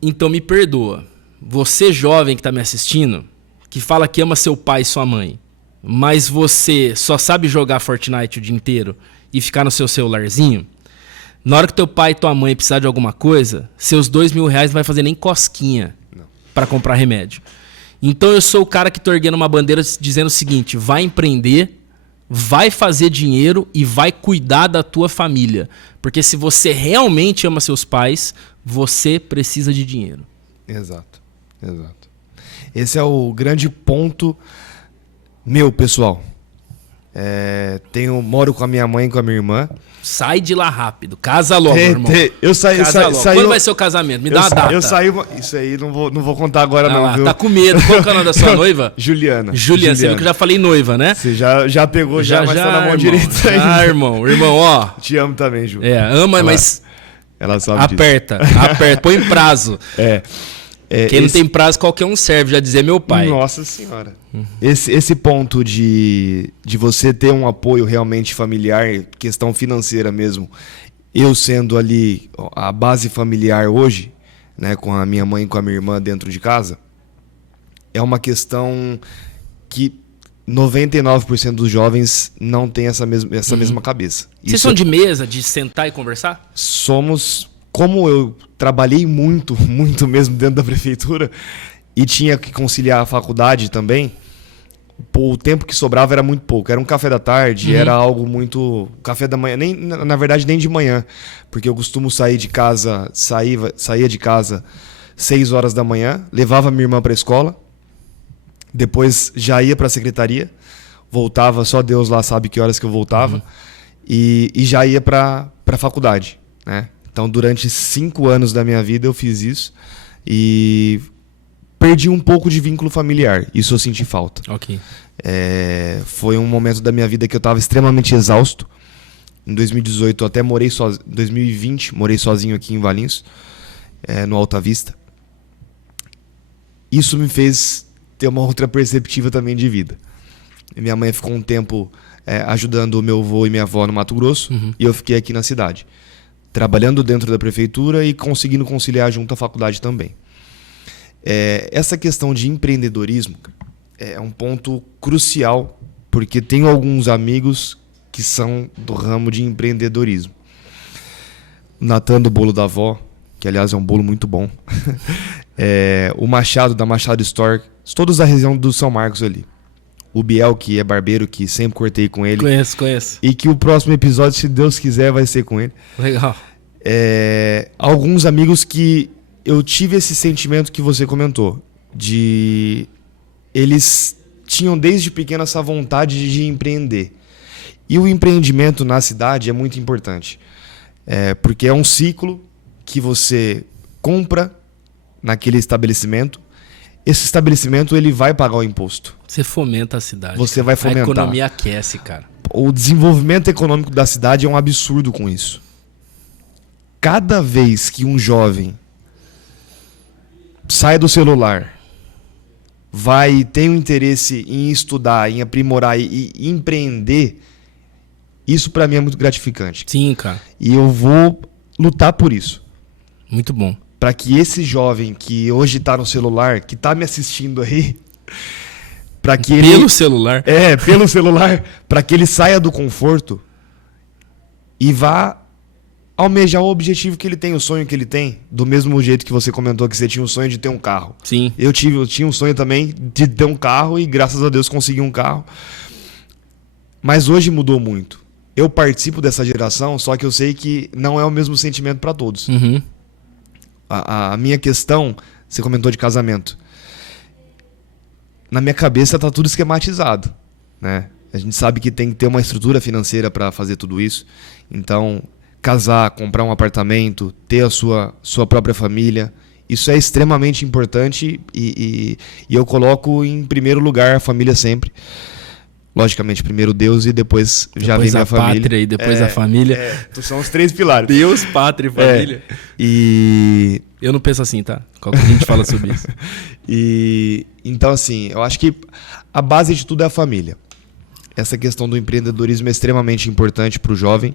Então me perdoa. Você jovem que tá me assistindo, que fala que ama seu pai e sua mãe, mas você só sabe jogar Fortnite o dia inteiro e ficar no seu celularzinho, na hora que teu pai e tua mãe precisar de alguma coisa, seus R$2.000 não vai fazer nem cosquinha para comprar remédio. Então eu sou o cara que tô erguendo uma bandeira dizendo o seguinte, vai empreender, vai fazer dinheiro e vai cuidar da tua família. Porque se você realmente ama seus pais, você precisa de dinheiro. Exato, exato. Esse é o grande ponto meu, pessoal. Moro com a minha mãe e com a minha irmã. Sai de lá rápido. Casa logo, irmão. Eu saí. Quando vai ser o casamento? Me dá uma data. Eu saí. Isso aí não vou contar agora, não. Viu? Tá com medo. Qual que é o nome da sua noiva? Juliana. Você viu que eu já falei noiva, né? Você já pegou, mas tá na mão direita ainda. Irmão, ó. Te amo também, Ju. Ama, mas. Ela sabe aperta. Põe prazo. Quem não tem prazo, qualquer um serve, já dizia meu pai. Nossa senhora. Esse ponto de você ter um apoio realmente familiar, questão financeira mesmo, eu sendo ali a base familiar hoje, né, com a minha mãe e com a minha irmã dentro de casa, é uma questão que 99% dos jovens não tem essa mesma cabeça. Vocês são de mesa, de sentar e conversar? Somos... Como eu trabalhei muito mesmo dentro da prefeitura e tinha que conciliar a faculdade também, o tempo que sobrava era muito pouco. Era um café da tarde, era algo muito... Café da manhã, na verdade nem de manhã, porque eu costumo sair de casa, saía de casa 6 horas da manhã, levava minha irmã para a escola, depois já ia para a secretaria, voltava, só Deus lá sabe que horas que eu voltava, e já ia para a faculdade, né? Então, durante 5 anos da minha vida, eu fiz isso e perdi um pouco de vínculo familiar. Isso eu senti falta. Ok. Foi um momento da minha vida que eu estava extremamente exausto. Em 2018, eu até morei sozinho. Em 2020, morei sozinho aqui em Valinhos, no Alta Vista. Isso me fez ter uma outra perspectiva também de vida. Minha mãe ficou um tempo ajudando o meu avô e minha avó no Mato Grosso, e eu fiquei aqui na cidade, trabalhando dentro da prefeitura e conseguindo conciliar junto à faculdade também. Essa questão de empreendedorismo é um ponto crucial, porque tenho alguns amigos que são do ramo de empreendedorismo. O Natan do Bolo da Avó, que aliás é um bolo muito bom. O Machado da Machado Store, todos da região do São Marcos ali. O Biel, que é barbeiro, que sempre cortei com ele. Conheço. E que o próximo episódio, se Deus quiser, vai ser com ele. Legal. Alguns amigos que eu tive esse sentimento que você comentou, de eles tinham desde pequeno essa vontade de empreender. E o empreendimento na cidade é muito importante. Porque é um ciclo que você compra naquele estabelecimento. Esse estabelecimento ele vai pagar o imposto. Você fomenta a cidade. Você vai fomentar. A economia aquece, cara. O desenvolvimento econômico da cidade é um absurdo com isso. Cada vez que um jovem sai do celular, tem um interesse em estudar, em aprimorar e empreender, isso para mim é muito gratificante. Sim, cara. E eu vou lutar por isso. Muito bom. Para que esse jovem que hoje tá no celular, que tá me assistindo aí, para que pelo celular. Pelo celular, para que ele saia do conforto e vá almejar o objetivo que ele tem, o sonho que ele tem, do mesmo jeito que você comentou que você tinha um sonho de ter um carro. Sim. Eu tinha um sonho também de ter um carro e graças a Deus consegui um carro. Mas hoje mudou muito. Eu participo dessa geração, só que eu sei que não é o mesmo sentimento para todos. Uhum. A minha questão, você comentou de casamento. Na minha cabeça tá tudo esquematizado, né? A gente sabe que tem que ter uma estrutura financeira para fazer tudo isso. Então, casar, comprar um apartamento, ter a sua própria família, isso é extremamente importante e eu coloco em primeiro lugar a família sempre. Logicamente, primeiro Deus e depois já vem minha família. Depois a pátria e depois a família. São os 3 pilares. Deus, pátria e família. E eu não penso assim, tá? Qualquer dia a gente fala sobre isso. Então, assim, eu acho que a base de tudo é a família. Essa questão do empreendedorismo é extremamente importante para o jovem.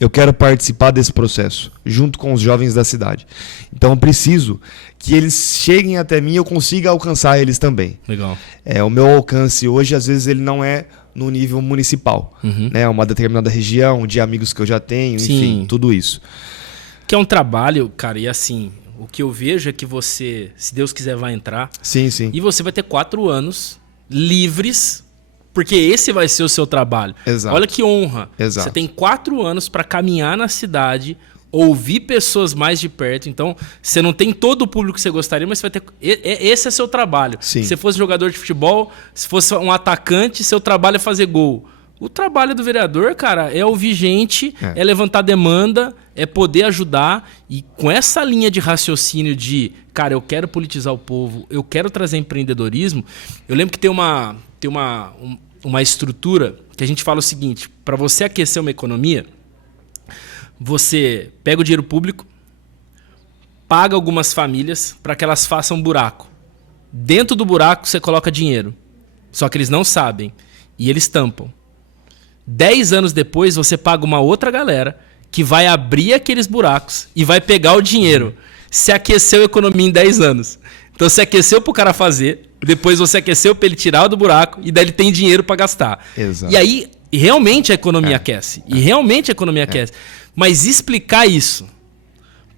Eu quero participar desse processo, junto com os jovens da cidade. Então eu preciso que eles cheguem até mim e eu consiga alcançar eles também. Legal. O meu alcance hoje, às vezes, ele não é no nível municipal. Uhum. Né? Uma determinada região, de amigos que eu já tenho, enfim, Sim. tudo isso. Que é um trabalho, cara, e assim, o que eu vejo é que você, se Deus quiser, vai entrar. Sim, sim. E você vai ter 4 anos livres, porque esse vai ser o seu trabalho. Exato. Olha que honra. Exato. Você tem 4 anos para caminhar na cidade, ouvir pessoas mais de perto. Então, você não tem todo o público que você gostaria, mas você vai ter... Esse é seu trabalho. Sim. Se você fosse jogador de futebol, se fosse um atacante, seu trabalho é fazer gol. O trabalho do vereador, cara, é ouvir gente, é levantar demanda, é poder ajudar. E com essa linha de raciocínio de, cara, eu quero politizar o povo, eu quero trazer empreendedorismo. Eu lembro que tem uma estrutura que a gente fala o seguinte: para você aquecer uma economia, você pega o dinheiro público, paga algumas famílias para que elas façam um buraco. Dentro do buraco você coloca dinheiro. Só que eles não sabem. E eles tampam. 10 anos depois você paga uma outra galera que vai abrir aqueles buracos e vai pegar o dinheiro. Você aqueceu a economia em 10 anos. Então você aqueceu para o cara fazer, depois você aqueceu para ele tirar do buraco e daí ele tem dinheiro para gastar. Exato. E aí realmente a economia aquece. E realmente a economia aquece. Mas explicar isso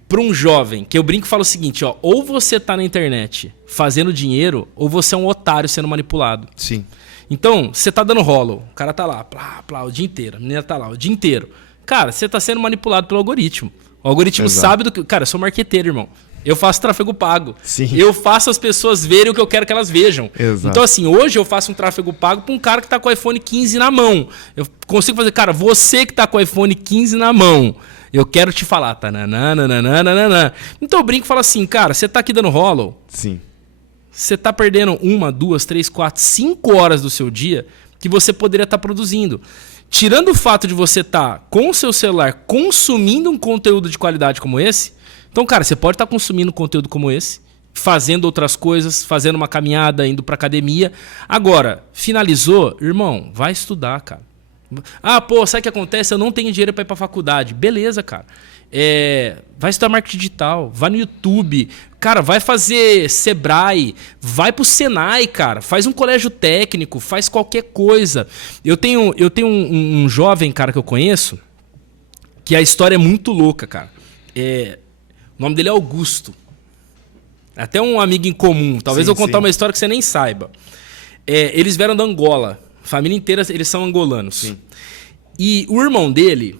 para um jovem, que eu brinco e falo o seguinte, ó, ou você tá na internet fazendo dinheiro, ou você é um otário sendo manipulado. Sim. Então, você tá dando rolo, o cara tá lá, plá, plá, o dia inteiro, a menina tá lá o dia inteiro. Cara, você tá sendo manipulado pelo algoritmo. O algoritmo sabe do que... Cara, eu sou marqueteiro, irmão. Eu faço tráfego pago. Sim. Eu faço as pessoas verem o que eu quero que elas vejam. Exato. Então, assim, hoje eu faço um tráfego pago pra um cara que tá com o iPhone 15 na mão. Eu consigo fazer, cara, você que tá com o iPhone 15 na mão, eu quero te falar, tá? Nananana. Então eu brinco e falo assim, cara, você tá aqui dando rolo. Sim. Você tá perdendo 1, 2, 3, 4, 5 horas do seu dia que você poderia estar produzindo. Tirando o fato de você estar com o seu celular consumindo um conteúdo de qualidade como esse, então, cara, você pode estar consumindo conteúdo como esse, fazendo outras coisas, fazendo uma caminhada, indo pra academia. Agora, finalizou? Irmão, vai estudar, cara. Ah, pô, sabe o que acontece? Eu não tenho dinheiro para ir pra faculdade. Beleza, cara. Vai estudar marketing digital, vai no YouTube, cara, vai fazer Sebrae, vai pro Senai, cara, faz um colégio técnico, faz qualquer coisa. Eu tenho um jovem, cara, que eu conheço, que a história é muito louca, cara. O nome dele é Augusto. Até um amigo em comum. Talvez Sim, eu contar sim. uma história que você nem saiba. Eles vieram da Angola. A família inteira, eles são angolanos. Sim. E o irmão dele,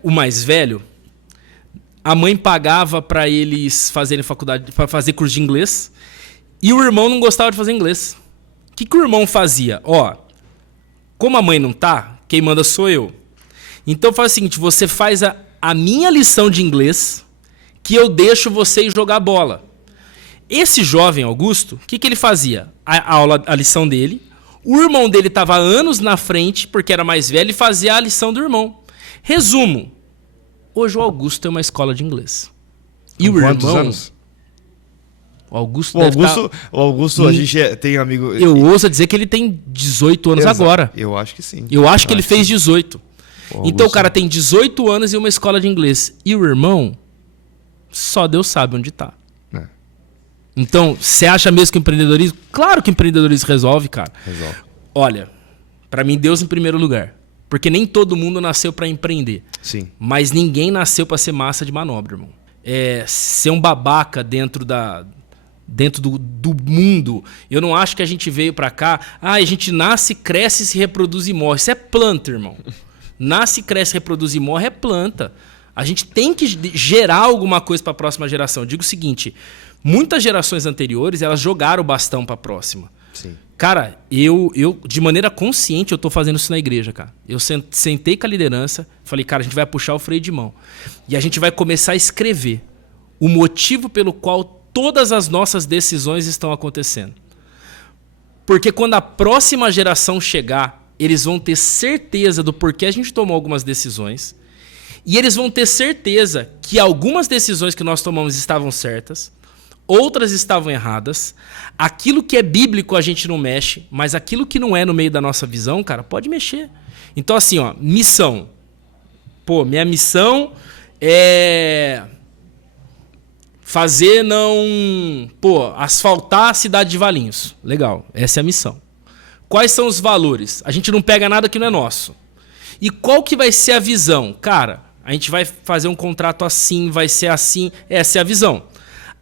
o mais velho, a mãe pagava para eles fazerem faculdade, para fazer curso de inglês. E o irmão não gostava de fazer inglês. O que o irmão fazia? Ó, como a mãe não tá, quem manda sou eu. Então faz o seguinte, você faz a minha lição de inglês, que eu deixo você ir jogar bola. Esse jovem Augusto, o que ele fazia? A lição dele. O irmão dele estava anos na frente, porque era mais velho, e fazia a lição do irmão. Resumo. Hoje o Augusto tem uma escola de inglês. E Com o quantos irmão... anos? Augusto O deve Augusto, tá... o Augusto, a gente tem amigo... Eu ouso dizer que ele tem 18 anos agora. Eu acho que sim. Eu acho que ele fez 18. Augusto... Então o cara tem 18 anos e uma escola de inglês. E o irmão, só Deus sabe onde tá. Então, você acha mesmo que o empreendedorismo... Claro que o empreendedorismo resolve, cara. Resolve. Olha, pra mim, Deus em primeiro lugar. Porque nem todo mundo nasceu pra empreender. Sim. Mas ninguém nasceu pra ser massa de manobra, irmão. Ser um babaca dentro do mundo. Eu não acho que a gente veio pra cá... a gente nasce, cresce, se reproduz e morre. Isso é planta, irmão. Nasce, cresce, reproduz e morre é planta. A gente tem que gerar alguma coisa pra próxima geração. Eu digo o seguinte... Muitas gerações anteriores, elas jogaram o bastão pra próxima. Sim. Cara, eu de maneira consciente, eu tô fazendo isso na igreja, cara. Eu sentei com a liderança, falei, cara, a gente vai puxar o freio de mão. E a gente vai começar a escrever o motivo pelo qual todas as nossas decisões estão acontecendo. Porque quando a próxima geração chegar, eles vão ter certeza do porquê a gente tomou algumas decisões. E eles vão ter certeza que algumas decisões que nós tomamos estavam certas. Outras estavam erradas. Aquilo que é bíblico a gente não mexe, mas aquilo que não é no meio da nossa visão, cara, pode mexer. Então, assim, ó, missão. Pô, minha missão é fazer asfaltar a cidade de Valinhos. Legal, essa é a missão. Quais são os valores? A gente não pega nada que não é nosso. E qual que vai ser a visão? Cara, a gente vai fazer um contrato assim, vai ser assim. Essa é a visão.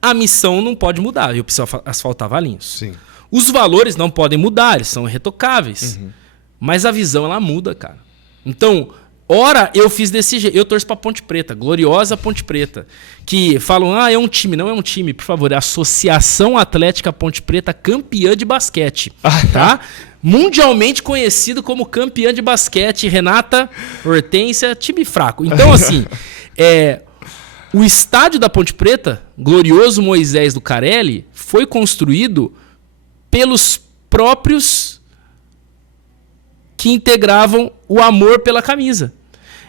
A missão não pode mudar. Eu preciso asfaltar Valinhos. Sim. Os valores não podem mudar, eles são irretocáveis. Uhum. Mas a visão, ela muda, cara. Então, ora eu fiz desse jeito. Eu torço pra Ponte Preta, gloriosa Ponte Preta. Que falam, é um time. Não é um time, por favor. É a Associação Atlética Ponte Preta, campeã de basquete. Tá? Mundialmente conhecido como campeã de basquete. Renata, Hortência, time fraco. Então, assim... O estádio da Ponte Preta, glorioso Moisés do Carelli, foi construído pelos próprios que integravam o amor pela camisa.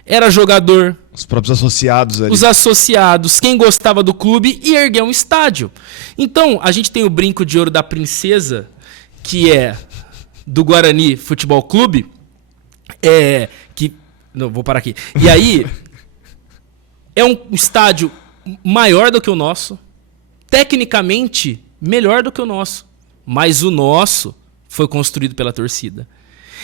Era jogador... Os próprios associados ali. Os associados, quem gostava do clube e ergueu um estádio. Então, a gente tem o brinco de ouro da princesa, que é do Guarani Futebol Clube. Não, vou parar aqui. E aí... É um estádio maior do que o nosso, tecnicamente melhor do que o nosso, mas o nosso foi construído pela torcida.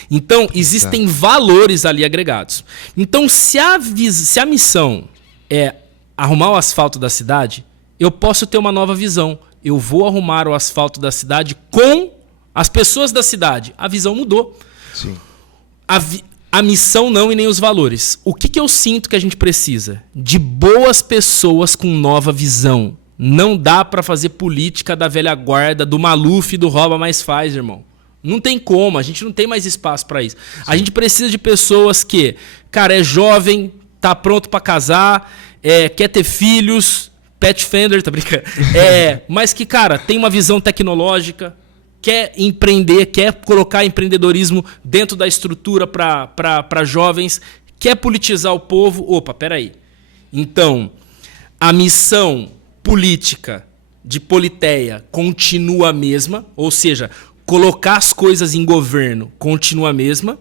Então, existem valores ali agregados. Então, se a missão é arrumar o asfalto da cidade, eu posso ter uma nova visão. Eu vou arrumar o asfalto da cidade com as pessoas da cidade. A visão mudou. Sim. A missão não e nem os valores. O que eu sinto que a gente precisa? De boas pessoas com nova visão. Não dá pra fazer política da velha guarda, do Maluf e do rouba mais faz, irmão. Não tem como, a gente não tem mais espaço pra isso. Sim. A gente precisa de pessoas que, cara, é jovem, tá pronto pra casar, quer ter filhos, pet fender, tá brincando? Mas que, cara, tem uma visão tecnológica, quer empreender, quer colocar empreendedorismo dentro da estrutura para jovens, quer politizar o povo. Opa, peraí. Então, a missão política de Politeia continua a mesma, ou seja, colocar as coisas em governo continua a mesma.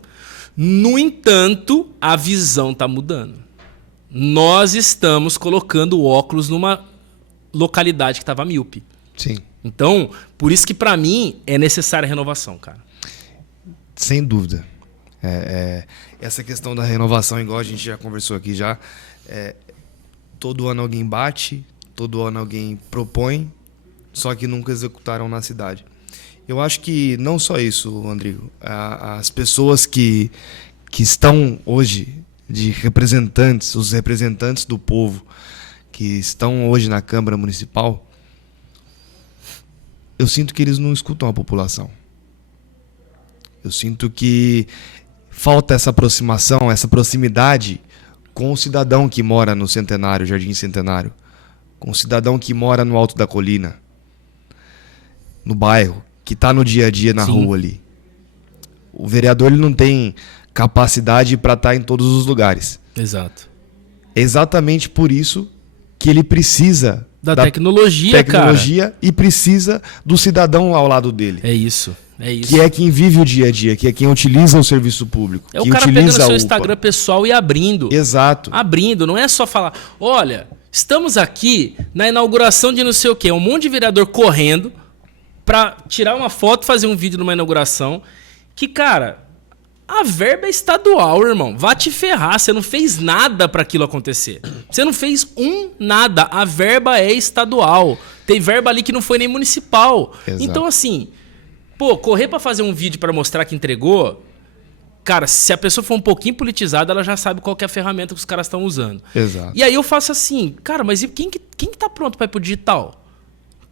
No entanto, a visão está mudando. Nós estamos colocando o óculos numa localidade que estava míope. Sim. Então, por isso que para mim é necessária a renovação, cara. Sem dúvida. Essa questão da renovação, igual a gente já conversou aqui já, todo ano alguém bate, todo ano alguém propõe, só que nunca executaram na cidade. Eu acho que não só isso, Rodrigo. As pessoas que estão hoje de representantes, os representantes do povo que estão hoje na Câmara Municipal, eu sinto que eles não escutam a população. Eu sinto que falta essa aproximação, essa proximidade com o cidadão que mora no Centenário, Jardim Centenário, com o cidadão que mora no Alto da Colina, no bairro, que está no dia a dia na rua ali. O vereador ele não tem capacidade para estar em todos os lugares. Exato. É exatamente por isso que ele precisa Da tecnologia, cara. E precisa do cidadão ao lado dele. É isso. É isso. Que é quem vive o dia a dia, que é quem utiliza o serviço público. É o que cara utiliza pegando a seu UPA. Instagram pessoal e abrindo. Exato. Abrindo, não é só falar, olha, estamos aqui na inauguração de não sei o quê. Um monte de vereador correndo pra tirar uma foto, fazer um vídeo numa inauguração. Que, cara, a verba é estadual, irmão. Vá te ferrar, você não fez nada pra aquilo acontecer. Você não fez nada. A verba é estadual. Tem verba ali que não foi nem municipal. Exato. Então, assim... Pô, correr pra fazer um vídeo pra mostrar que entregou, cara, se a pessoa for um pouquinho politizada, ela já sabe qual que é a ferramenta que os caras estão usando. Exato. E aí eu faço assim, cara, mas e quem que tá pronto pra ir pro digital?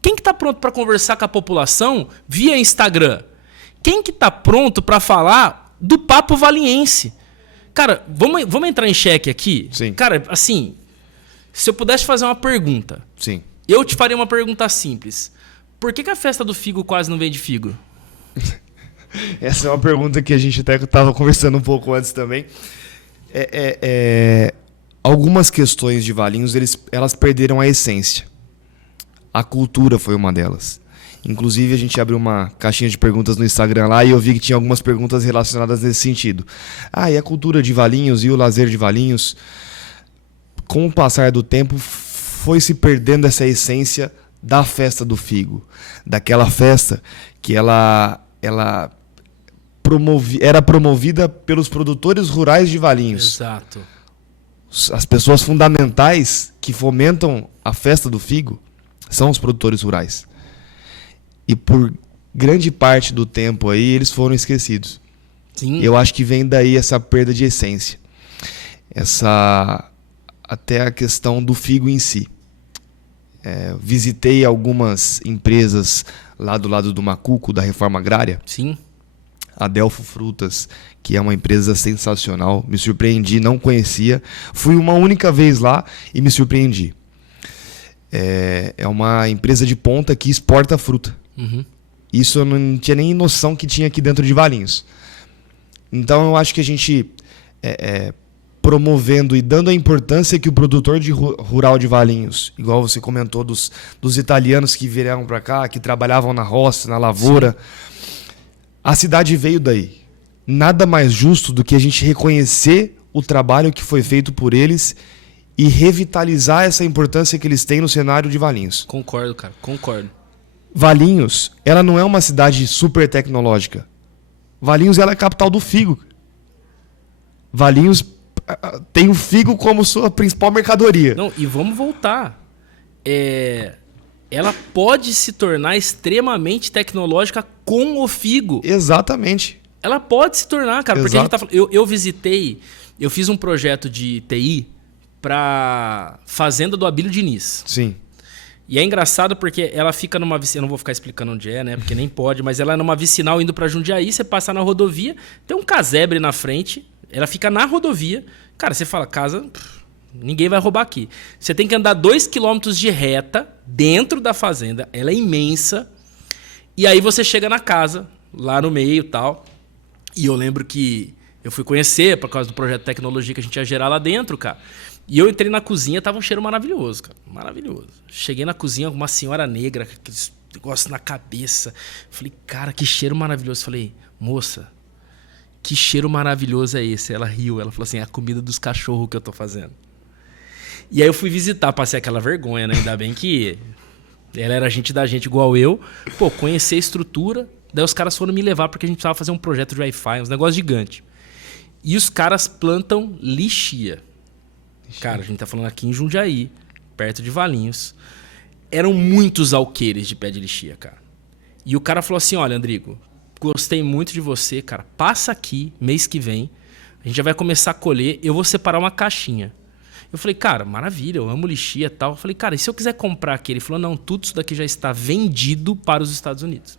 Quem que tá pronto pra conversar com a população via Instagram? Quem que tá pronto pra falar do papo valiense? Cara, vamos entrar em xeque aqui? Sim. Cara, assim, se eu pudesse fazer uma pergunta, Sim. eu te faria uma pergunta simples. Por que a festa do figo quase não vende figo? Essa é uma pergunta que a gente até estava conversando um pouco antes também. Algumas questões de Valinhos, elas perderam a essência. A cultura foi uma delas. Inclusive, a gente abriu uma caixinha de perguntas no Instagram lá e eu vi que tinha algumas perguntas relacionadas nesse sentido. E a cultura de Valinhos e o lazer de Valinhos? Com o passar do tempo, foi se perdendo essa essência da festa do figo. Daquela festa que ela era promovida pelos produtores rurais de Valinhos. Exato. As pessoas fundamentais que fomentam a festa do figo são os produtores rurais. E por grande parte do tempo aí eles foram esquecidos. Sim. Eu acho que vem daí essa perda de essência. Até a questão do figo em si. Visitei algumas empresas lá do lado do Macuco, da Reforma Agrária. Sim. A Delfo Frutas, que é uma empresa sensacional. Me surpreendi, não conhecia. Fui uma única vez lá e me surpreendi. É uma empresa de ponta que exporta fruta. Uhum. Isso eu não tinha nem noção que tinha aqui dentro de Valinhos. Então eu acho que a gente promovendo e dando a importância que o produtor rural de Valinhos, igual você comentou dos italianos que vieram para cá, que trabalhavam na roça, na lavoura. Sim. A cidade veio daí. Nada mais justo do que a gente reconhecer o trabalho que foi feito por eles e revitalizar essa importância que eles têm no cenário de Valinhos. Concordo, cara. Concordo. Valinhos, ela não é uma cidade super tecnológica. Valinhos, ela é a capital do figo. Valinhos tem o figo como sua principal mercadoria. Não, e vamos voltar. Ela pode se tornar extremamente tecnológica com o figo. Exatamente. Ela pode se tornar, cara. Exato. Porque a gente tá falando, eu fiz um projeto de TI para fazenda do Abílio Diniz. Sim. E é engraçado porque ela fica numa vicinal, eu não vou ficar explicando onde é, né? Porque nem pode, mas ela é numa vicinal indo para Jundiaí, você passa na rodovia, tem um casebre na frente, ela fica na rodovia. Cara, você fala, casa, ninguém vai roubar aqui. Você tem que andar 2 km de reta dentro da fazenda, ela é imensa. E aí você chega na casa, lá no meio e tal. E eu lembro que eu fui conhecer por causa do projeto de tecnologia que a gente ia gerar lá dentro, cara. E eu entrei na cozinha, tava um cheiro maravilhoso, cara. Maravilhoso. Cheguei na cozinha, uma senhora negra, com aqueles negócios na cabeça. Falei, cara, que cheiro maravilhoso. Falei, moça, que cheiro maravilhoso é esse? Ela riu, ela falou assim, é a comida dos cachorros que eu tô fazendo. E aí eu fui visitar, passei aquela vergonha, né? Ainda bem que ela era gente da gente igual eu. Pô, conhecer a estrutura. Daí os caras foram me levar porque a gente precisava fazer um projeto de Wi-Fi, uns negócios gigantes. E os caras plantam lixia. Cara, a gente tá falando aqui em Jundiaí, perto de Valinhos. Eram muitos alqueires de pé de lixia, cara. E o cara falou assim, olha, Andrigo, gostei muito de você, cara. Passa aqui, mês que vem. A gente já vai começar a colher. Eu vou separar uma caixinha. Eu falei, cara, maravilha, eu amo lixia e tal. Eu falei, cara, e se eu quiser comprar aqui? Ele falou, não, tudo isso daqui já está vendido para os Estados Unidos.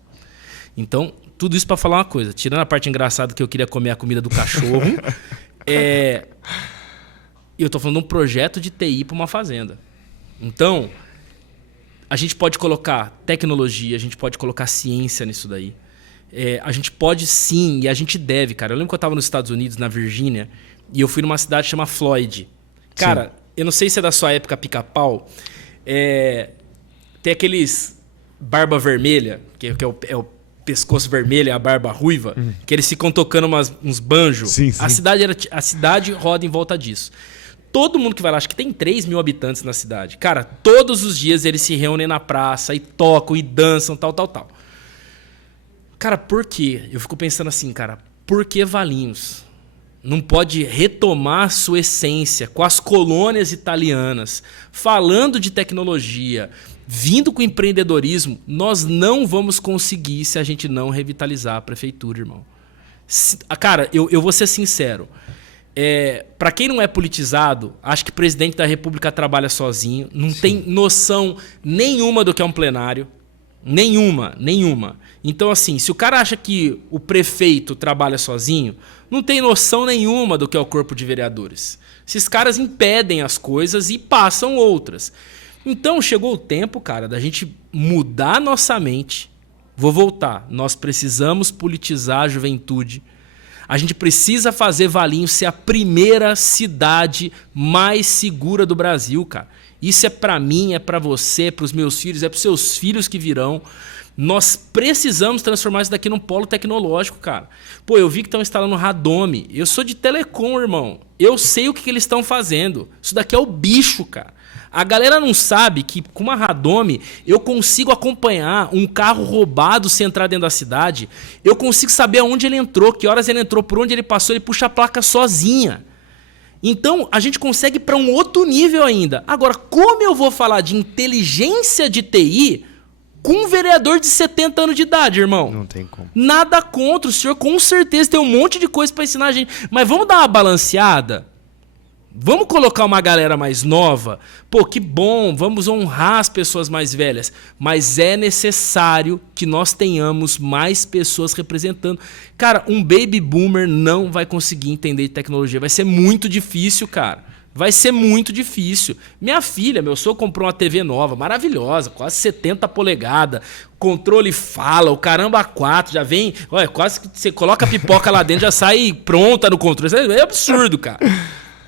Então, tudo isso para falar uma coisa. Tirando a parte engraçada que eu queria comer a comida do cachorro, eu tô falando de um projeto de TI para uma fazenda. Então, a gente pode colocar tecnologia, a gente pode colocar ciência nisso daí. A gente pode sim, e a gente deve, cara. Eu lembro que eu estava nos Estados Unidos, na Virgínia, e eu fui numa cidade chamada Floyd. Cara, sim. Eu não sei se é da sua época Pica-Pau. tem aqueles barba vermelha, que é o pescoço vermelho, a barba ruiva, que eles ficam tocando uns banjos. Sim, sim. A cidade roda em volta disso. Todo mundo que vai lá, acho que tem 3 mil habitantes na cidade. Cara, todos os dias eles se reúnem na praça e tocam e dançam, tal. Cara, por quê? Eu fico pensando assim, cara, por que Valinhos não pode retomar sua essência com as colônias italianas, falando de tecnologia, vindo com empreendedorismo? Nós não vamos conseguir se a gente não revitalizar a prefeitura, irmão. Cara, eu vou ser sincero. Para quem não é politizado, acho que o presidente da República trabalha sozinho, não tem noção nenhuma do que é um plenário. Nenhuma. Então, assim, se o cara acha que o prefeito trabalha sozinho, não tem noção nenhuma do que é o corpo de vereadores. Esses caras impedem as coisas e passam outras. Então, chegou o tempo, cara, da gente mudar nossa mente. Vou voltar. Nós precisamos politizar a juventude. A gente precisa fazer Valinhos ser a primeira cidade mais segura do Brasil, cara. Isso é pra mim, é pra você, é pros meus filhos, é pros seus filhos que virão. Nós precisamos transformar isso daqui num polo tecnológico, cara. Pô, eu vi que estão instalando Radome. Eu sou de telecom, irmão. Eu sei o que eles estão fazendo. Isso daqui é o bicho, cara. A galera não sabe que com uma Radome eu consigo acompanhar um carro roubado se entrar dentro da cidade. Eu consigo saber aonde ele entrou, que horas ele entrou, por onde ele passou, ele puxa a placa sozinha. Então, a gente consegue ir para um outro nível ainda. Agora, como eu vou falar de inteligência de TI com um vereador de 70 anos de idade, irmão? Não tem como. Nada contra. O senhor com certeza tem um monte de coisa para ensinar a gente. Mas vamos dar uma balanceada? Vamos colocar uma galera mais nova? Pô, que bom, vamos honrar as pessoas mais velhas. Mas é necessário que nós tenhamos mais pessoas representando. Cara, um baby boomer não vai conseguir entender de tecnologia. Vai ser muito difícil, cara. Vai ser muito difícil. Minha filha, meu sogro comprou uma TV nova, maravilhosa, quase 70 polegadas. Controle fala, o caramba 4, já vem... Olha, quase que você coloca a pipoca lá dentro, já sai pronta no controle. É absurdo, cara.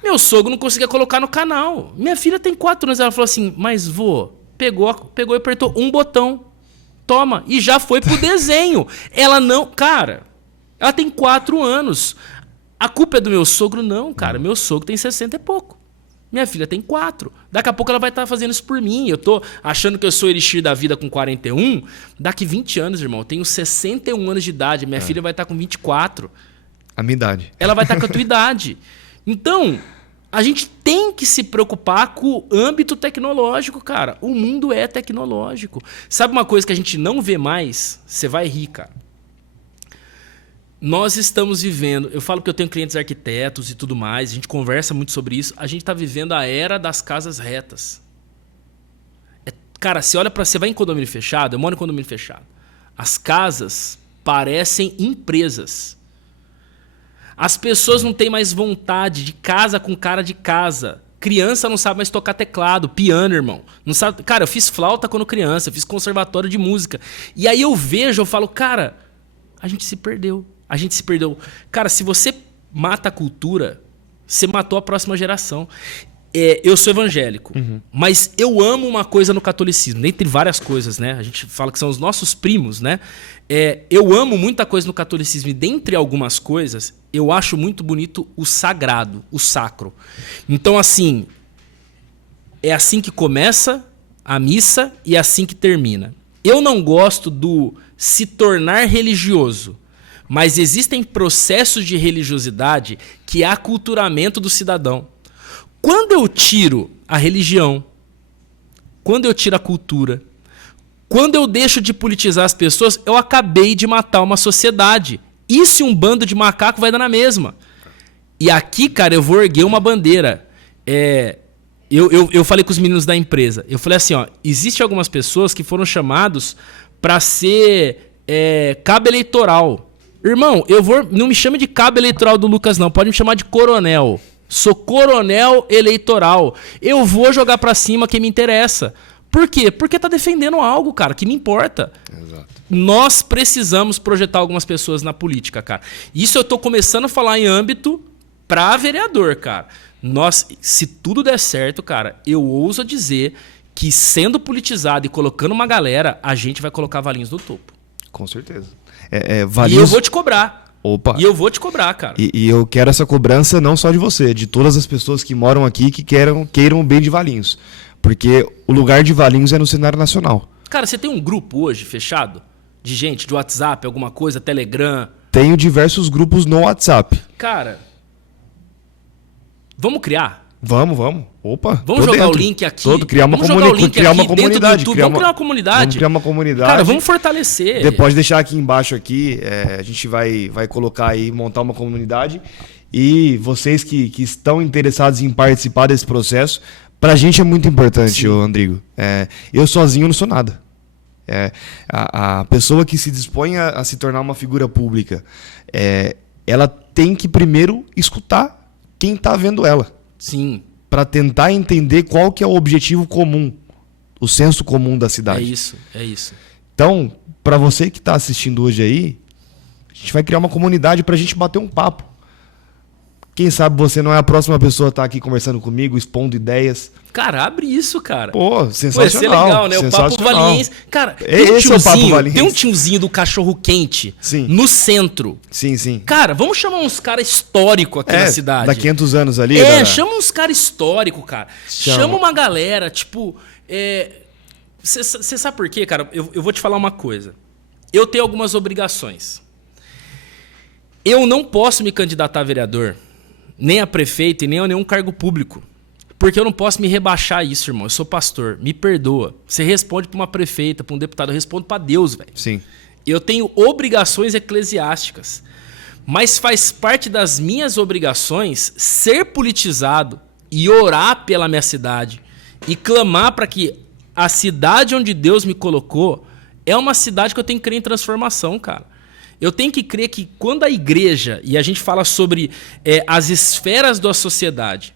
Meu sogro não conseguia colocar no canal. Minha filha tem 4 anos. Ela falou assim, mas vô, pegou e apertou um botão. Toma. E já foi pro desenho. Ela não... Cara, ela tem 4 anos. A culpa é do meu sogro? Não, cara. Meu sogro tem 60 e pouco. Minha filha tem 4. Daqui a pouco ela vai estar fazendo isso por mim. Eu tô achando que eu sou elixir da vida com 41. Daqui 20 anos, irmão. Eu tenho 61 anos de idade. Minha filha vai estar com 24. A minha idade. Ela vai estar com a tua idade. Então, a gente tem que se preocupar com o âmbito tecnológico, cara. O mundo é tecnológico. Sabe uma coisa que a gente não vê mais? Você vai rir, cara. Nós estamos vivendo... Eu falo que eu tenho clientes arquitetos e tudo mais. A gente conversa muito sobre isso. A gente está vivendo a era das casas retas. Cara, você vai em condomínio fechado. Eu moro em condomínio fechado. As casas parecem empresas. As pessoas não têm mais vontade de casa com cara de casa. Criança não sabe mais tocar teclado, piano, irmão. Não sabe... Cara, eu fiz flauta quando criança, eu fiz conservatório de música. E aí eu falo, cara, a gente se perdeu. A gente se perdeu. Cara, se você mata a cultura, você matou a próxima geração. Eu sou evangélico, mas eu amo uma coisa no catolicismo, dentre várias coisas, né? A gente fala que são os nossos primos, né? Eu amo muita coisa no catolicismo e dentre algumas coisas, eu acho muito bonito o sagrado, o sacro. Então, assim, é assim que começa a missa e é assim que termina. Eu não gosto do se tornar religioso, mas existem processos de religiosidade que é aculturamento do cidadão. Quando eu tiro a religião, quando eu tiro a cultura, quando eu deixo de politizar as pessoas, eu acabei de matar uma sociedade. Isso e um bando de macaco vai dar na mesma. E aqui, cara, eu vou erguer uma bandeira. Eu falei com os meninos da empresa. Eu falei assim, ó, existe algumas pessoas que foram chamados para ser cabo eleitoral. Irmão, não me chame de cabo eleitoral do Lucas, não. Pode me chamar de coronel. Sou coronel eleitoral. Eu vou jogar pra cima quem me interessa. Por quê? Porque tá defendendo algo, cara, que me importa. Exato. Nós precisamos projetar algumas pessoas na política, cara. Isso eu tô começando a falar em âmbito pra vereador, cara. Se tudo der certo, cara, eu ouso dizer que sendo politizado e colocando uma galera, a gente vai colocar Valinhos no topo. Com certeza. E eu vou te cobrar. Opa. E eu vou te cobrar, cara. E eu quero essa cobrança não só de você, de todas as pessoas que moram aqui que queiram o bem de Valinhos. Porque o lugar de Valinhos é no cenário nacional. Cara, você tem um grupo hoje fechado? De gente, de WhatsApp, alguma coisa, Telegram? Tenho diversos grupos no WhatsApp. Cara, vamos criar? Vamos. Opa. Vamos jogar o link aqui. Criar uma comunidade. Vamos criar uma comunidade. Vamos criar uma comunidade. Cara, vamos fortalecer. Pode deixar aqui embaixo aqui. A gente vai colocar aí, montar uma comunidade. E vocês que estão interessados em participar desse processo, pra gente é muito importante, Andrigo. Eu sozinho não sou nada. A pessoa que se dispõe a se tornar uma figura pública, ela tem que primeiro escutar quem está vendo ela. Sim. Para tentar entender qual que é o objetivo comum, o senso comum da cidade. É isso. Então, para você que está assistindo hoje aí, a gente vai criar uma comunidade para a gente bater um papo. Quem sabe você não é a próxima pessoa a estar aqui conversando comigo, expondo ideias. Cara, abre isso, cara. Pô, sensacional. Vai ser legal, né? O Papo Valiense. Cara, esse é o Papo Valiense. Tem um tiozinho do cachorro quente Sim. no centro. Sim. Cara, vamos chamar uns caras históricos aqui na cidade. Daqui 500 anos ali. Chama uns caras históricos, cara. Chama uma galera, tipo... Você sabe por quê, cara? Eu vou te falar uma coisa. Eu tenho algumas obrigações. Eu não posso me candidatar a vereador, nem a prefeito e nem a nenhum cargo público. Porque eu não posso me rebaixar a isso, irmão. Eu sou pastor. Me perdoa. Você responde para uma prefeita, para um deputado. Eu respondo para Deus, velho. Sim. Eu tenho obrigações eclesiásticas. Mas faz parte das minhas obrigações ser politizado e orar pela minha cidade. E clamar para que a cidade onde Deus me colocou é uma cidade que eu tenho que crer em transformação, cara. Eu tenho que crer que quando a igreja, e a gente fala sobre as esferas da sociedade,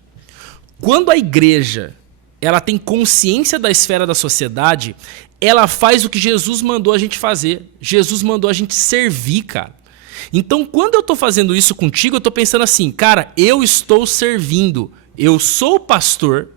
quando a igreja ela tem consciência da esfera da sociedade, ela faz o que Jesus mandou a gente fazer. Jesus mandou a gente servir, cara. Então, quando eu estou fazendo isso contigo, eu estou pensando assim, cara, eu estou servindo. Eu sou pastor,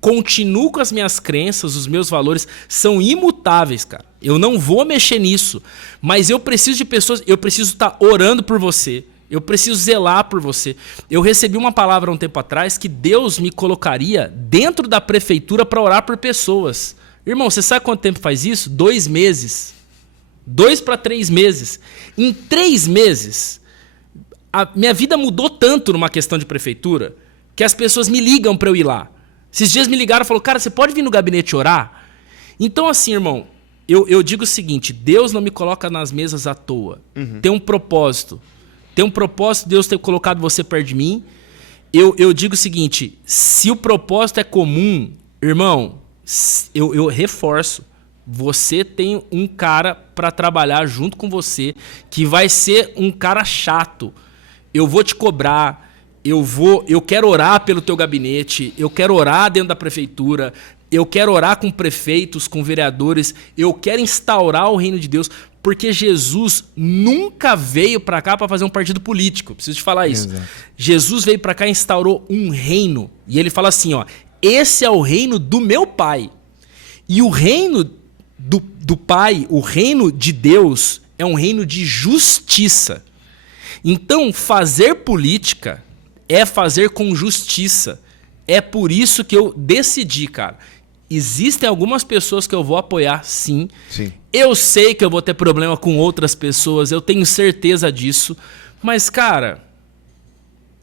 continuo com as minhas crenças, os meus valores são imutáveis, cara. Eu não vou mexer nisso, mas eu preciso de pessoas, eu preciso estar orando por você. Eu preciso zelar por você. Eu recebi uma palavra há um tempo atrás que Deus me colocaria dentro da prefeitura para orar por pessoas. Irmão, você sabe quanto tempo faz isso? 2 meses. 2 para 3 meses. Em 3 meses, a minha vida mudou tanto numa questão de prefeitura que as pessoas me ligam para eu ir lá. Esses dias me ligaram e falaram, cara, você pode vir no gabinete orar? Então assim, irmão, eu digo o seguinte, Deus não me coloca nas mesas à toa. Tem um propósito. Tem um propósito, Deus ter colocado você perto de mim. Eu digo o seguinte, se o propósito é comum, irmão, eu reforço. Você tem um cara para trabalhar junto com você que vai ser um cara chato. Eu vou te cobrar, eu quero orar pelo teu gabinete, eu quero orar dentro da prefeitura, eu quero orar com prefeitos, com vereadores, eu quero instaurar o reino de Deus. Porque Jesus nunca veio para cá para fazer um partido político. Preciso te falar isso. Exato. Jesus veio para cá e instaurou um reino. E ele fala assim, ó, esse é o reino do meu Pai. E o reino do Pai, o reino de Deus, é um reino de justiça. Então, fazer política é fazer com justiça. É por isso que eu decidi, cara. Existem algumas pessoas que eu vou apoiar, sim. Eu sei que eu vou ter problema com outras pessoas, eu tenho certeza disso. Mas, cara,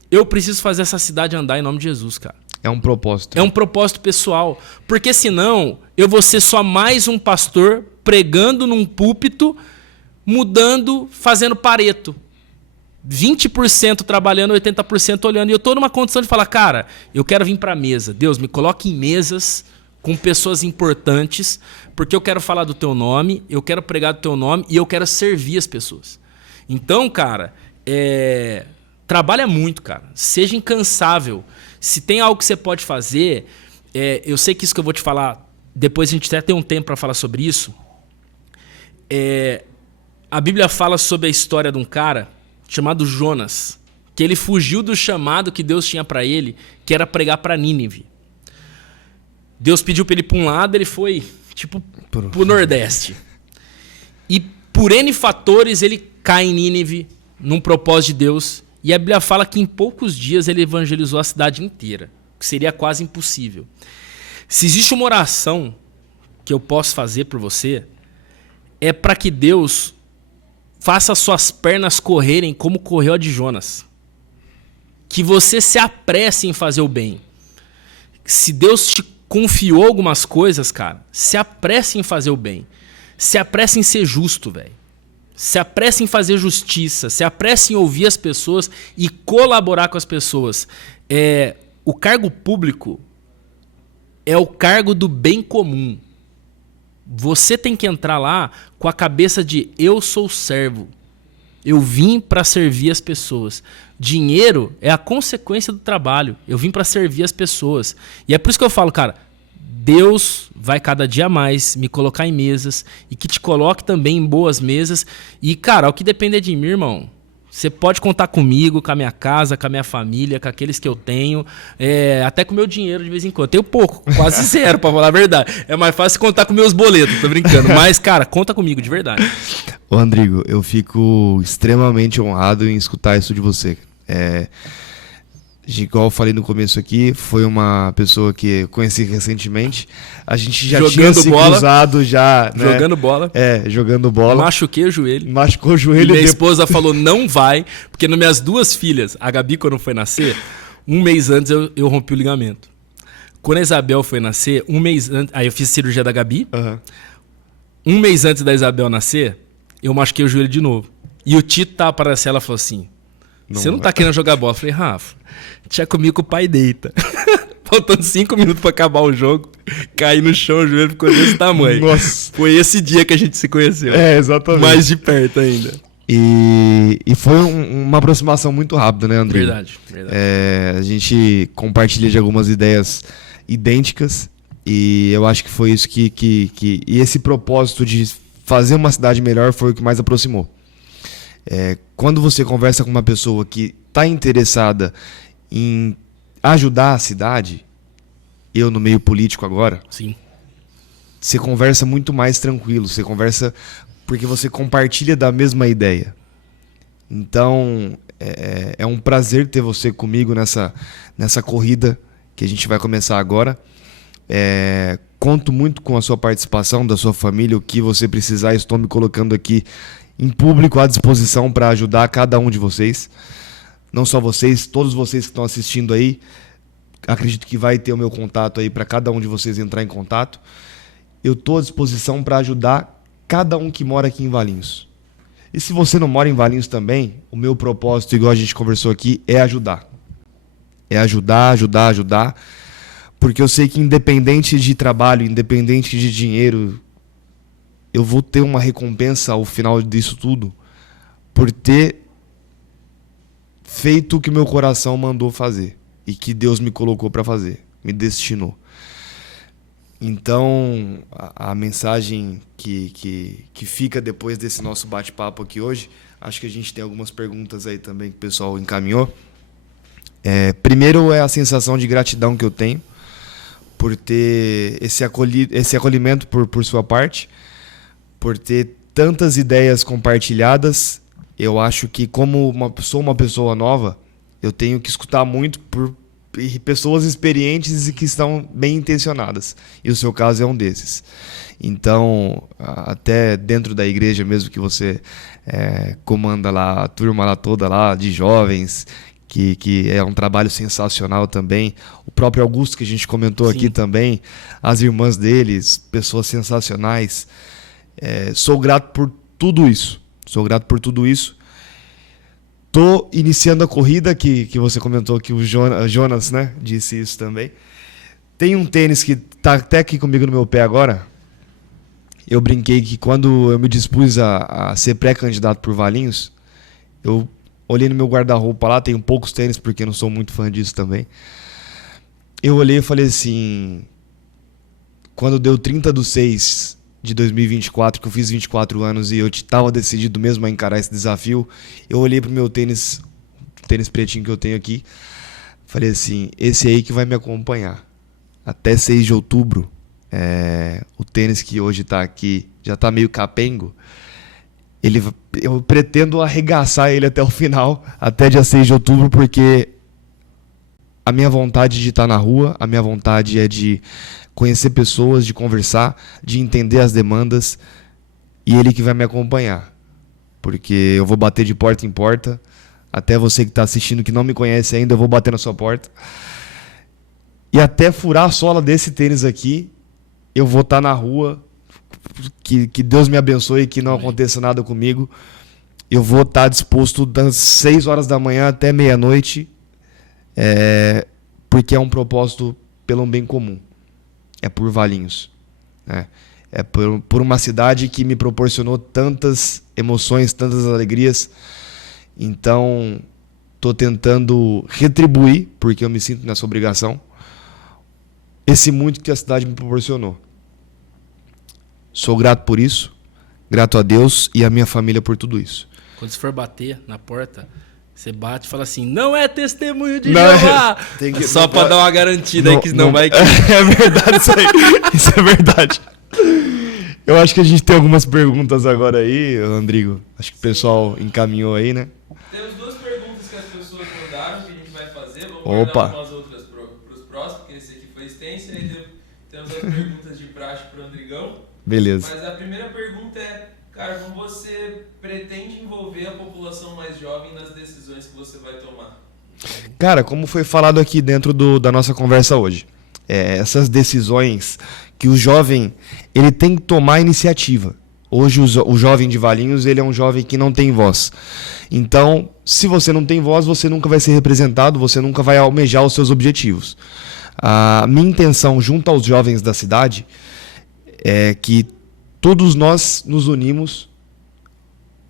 eu preciso fazer essa cidade andar em nome de Jesus, cara. É um propósito. É um propósito pessoal. Porque senão eu vou ser só mais um pastor pregando num púlpito, mudando, fazendo pareto. 20% trabalhando, 80% olhando. E eu tô numa condição de falar, cara, eu quero vir pra mesa. Deus, me coloque em mesas com pessoas importantes, porque eu quero falar do teu nome, eu quero pregar do teu nome e eu quero servir as pessoas. Então, cara, trabalha muito, cara. Seja incansável. Se tem algo que você pode fazer, eu sei que isso que eu vou te falar, depois a gente até tem um tempo para falar sobre isso. A Bíblia fala sobre a história de um cara chamado Jonas, que ele fugiu do chamado que Deus tinha para ele, que era pregar para Nínive. Deus pediu pra ele ir pra um lado, ele foi, tipo, pro Nordeste. E por N fatores, ele cai em Nínive, num propósito de Deus. E a Bíblia fala que em poucos dias ele evangelizou a cidade inteira, que seria quase impossível. Se existe uma oração que eu posso fazer por você, é para que Deus faça suas pernas correrem como correu a de Jonas. Que você se apresse em fazer o bem. Se Deus te confiou algumas coisas, cara, se apresse em fazer o bem. Se apresse em ser justo, velho. Se apresse em fazer justiça. Se apresse em ouvir as pessoas e colaborar com as pessoas. O cargo público é o cargo do bem comum. Você tem que entrar lá com a cabeça de eu sou servo. Eu vim para servir as pessoas. Dinheiro é a consequência do trabalho. Eu vim para servir as pessoas. E é por isso que eu falo, cara, Deus vai cada dia mais me colocar em mesas e que te coloque também em boas mesas. E, cara, o que depender de mim, irmão, você pode contar comigo, com a minha casa, com a minha família, com aqueles que eu tenho, até com o meu dinheiro de vez em quando. Tenho pouco, quase zero, pra falar a verdade. É mais fácil contar com meus boletos, tô brincando. Mas, cara, conta comigo, de verdade. Ô, Rodrigo, eu fico extremamente honrado em escutar isso de você. Igual eu falei no começo aqui, foi uma pessoa que eu conheci recentemente. A gente já tinha se cruzado já, né? Jogando bola. Jogando bola. Machuquei o joelho. Machucou o joelho. E minha esposa falou, não vai, porque nas minhas duas filhas, a Gabi quando foi nascer, um mês antes eu rompi o ligamento. Quando a Isabel foi nascer, um mês antes, aí eu fiz a cirurgia da Gabi. Uhum. Um mês antes da Isabel nascer, eu machuquei o joelho de novo. E o Tito tava para nascer, ela falou assim, você não tá querendo jogar bola? Eu falei, Rafa, tinha comigo que o pai deita. Faltando 5 minutos pra acabar o jogo, caí no chão, o joelho ficou desse tamanho. Nossa. Foi esse dia que a gente se conheceu. Exatamente. Mais de perto ainda. E foi uma aproximação muito rápida, né, André? Verdade. A gente compartilha de algumas ideias idênticas e eu acho que foi isso que e esse propósito de fazer uma cidade melhor foi o que mais aproximou. Quando você conversa com uma pessoa que está interessada em ajudar a cidade, eu no meio político agora, sim, você conversa muito mais tranquilo, você conversa porque você compartilha da mesma ideia. Então, é um prazer ter você comigo nessa corrida que a gente vai começar agora. Conto muito com a sua participação, da sua família, o que você precisar, estou me colocando aqui em público à disposição para ajudar cada um de vocês. Não só vocês, todos vocês que estão assistindo aí. Acredito que vai ter o meu contato aí para cada um de vocês entrar em contato. Eu estou à disposição para ajudar cada um que mora aqui em Valinhos. E se você não mora em Valinhos também, o meu propósito, igual a gente conversou aqui, é ajudar. É ajudar. Porque eu sei que independente de trabalho, independente de dinheiro, eu vou ter uma recompensa ao final disso tudo por ter feito o que meu coração mandou fazer e que Deus me colocou para fazer, me destinou. Então, a mensagem que fica depois desse nosso bate-papo aqui hoje, acho que a gente tem algumas perguntas aí também que o pessoal encaminhou. Primeiro é a sensação de gratidão que eu tenho por ter esse acolhimento por sua parte, por ter tantas ideias compartilhadas. Eu acho que como sou uma pessoa nova, eu tenho que escutar muito por pessoas experientes e que estão bem intencionadas. E o seu caso é um desses. Então, até dentro da igreja mesmo que você comanda lá, a turma lá toda lá de jovens, que é um trabalho sensacional também. O próprio Augusto, que a gente comentou Sim. aqui também, as irmãs deles, pessoas sensacionais. Sou grato por tudo isso. Tô iniciando a corrida, que você comentou que o Jonas, né, disse isso também. Tem um tênis que tá até aqui comigo no meu pé agora. Eu brinquei que quando eu me dispus a ser pré-candidato por Valinhos, eu olhei no meu guarda-roupa lá, tenho poucos tênis porque não sou muito fã disso também. Eu olhei e falei assim, quando deu 30/6 de 2024, que eu fiz 24 anos e eu estava decidido mesmo a encarar esse desafio, eu olhei pro meu tênis pretinho que eu tenho aqui, falei assim, esse aí que vai me acompanhar. até 6 de outubro, o tênis que hoje está aqui já está meio capengo. Eu pretendo arregaçar ele até o final, até dia 6 de outubro, porque a minha vontade de estar na rua, a minha vontade é de conhecer pessoas, de conversar, de entender as demandas, e ele que vai me acompanhar. Porque eu vou bater de porta em porta, até você que está assistindo que não me conhece ainda, eu vou bater na sua porta. E até furar a sola desse tênis aqui, eu vou estar na rua, que Deus me abençoe, que não aconteça nada comigo. Eu vou estar disposto das 6 horas da manhã até meia-noite, porque é um propósito pelo bem comum. É por Valinhos. Né? É por uma cidade que me proporcionou tantas emoções, tantas alegrias. Então, estou tentando retribuir, porque eu me sinto nessa obrigação, esse muito que a cidade me proporcionou. Sou grato por isso, grato a Deus e a minha família por tudo isso. Quando você for bater na porta, você bate e fala assim, não é testemunho de Jeová! Só para dar uma garantida aí que não vai... É verdade isso aí, isso é verdade. Eu acho que a gente tem algumas perguntas agora aí, Rodrigo. Acho que o pessoal encaminhou aí, né? Temos 2 perguntas que as pessoas mandaram que a gente vai fazer. Vamos Opa. guardar umas outras para os próximos, porque esse aqui foi extenso. E aí temos as perguntas de praxe para o Andrigão. Beleza. Mas a primeira pergunta é, cara, como você pretende envolver a população mais jovem nas decisões que você vai tomar? Cara, como foi falado aqui dentro da nossa conversa hoje, essas decisões que o jovem ele tem que tomar iniciativa. Hoje o jovem de Valinhos ele é um jovem que não tem voz. Então, se você não tem voz, você nunca vai ser representado, você nunca vai almejar os seus objetivos. A minha intenção junto aos jovens da cidade é que todos nós nos unimos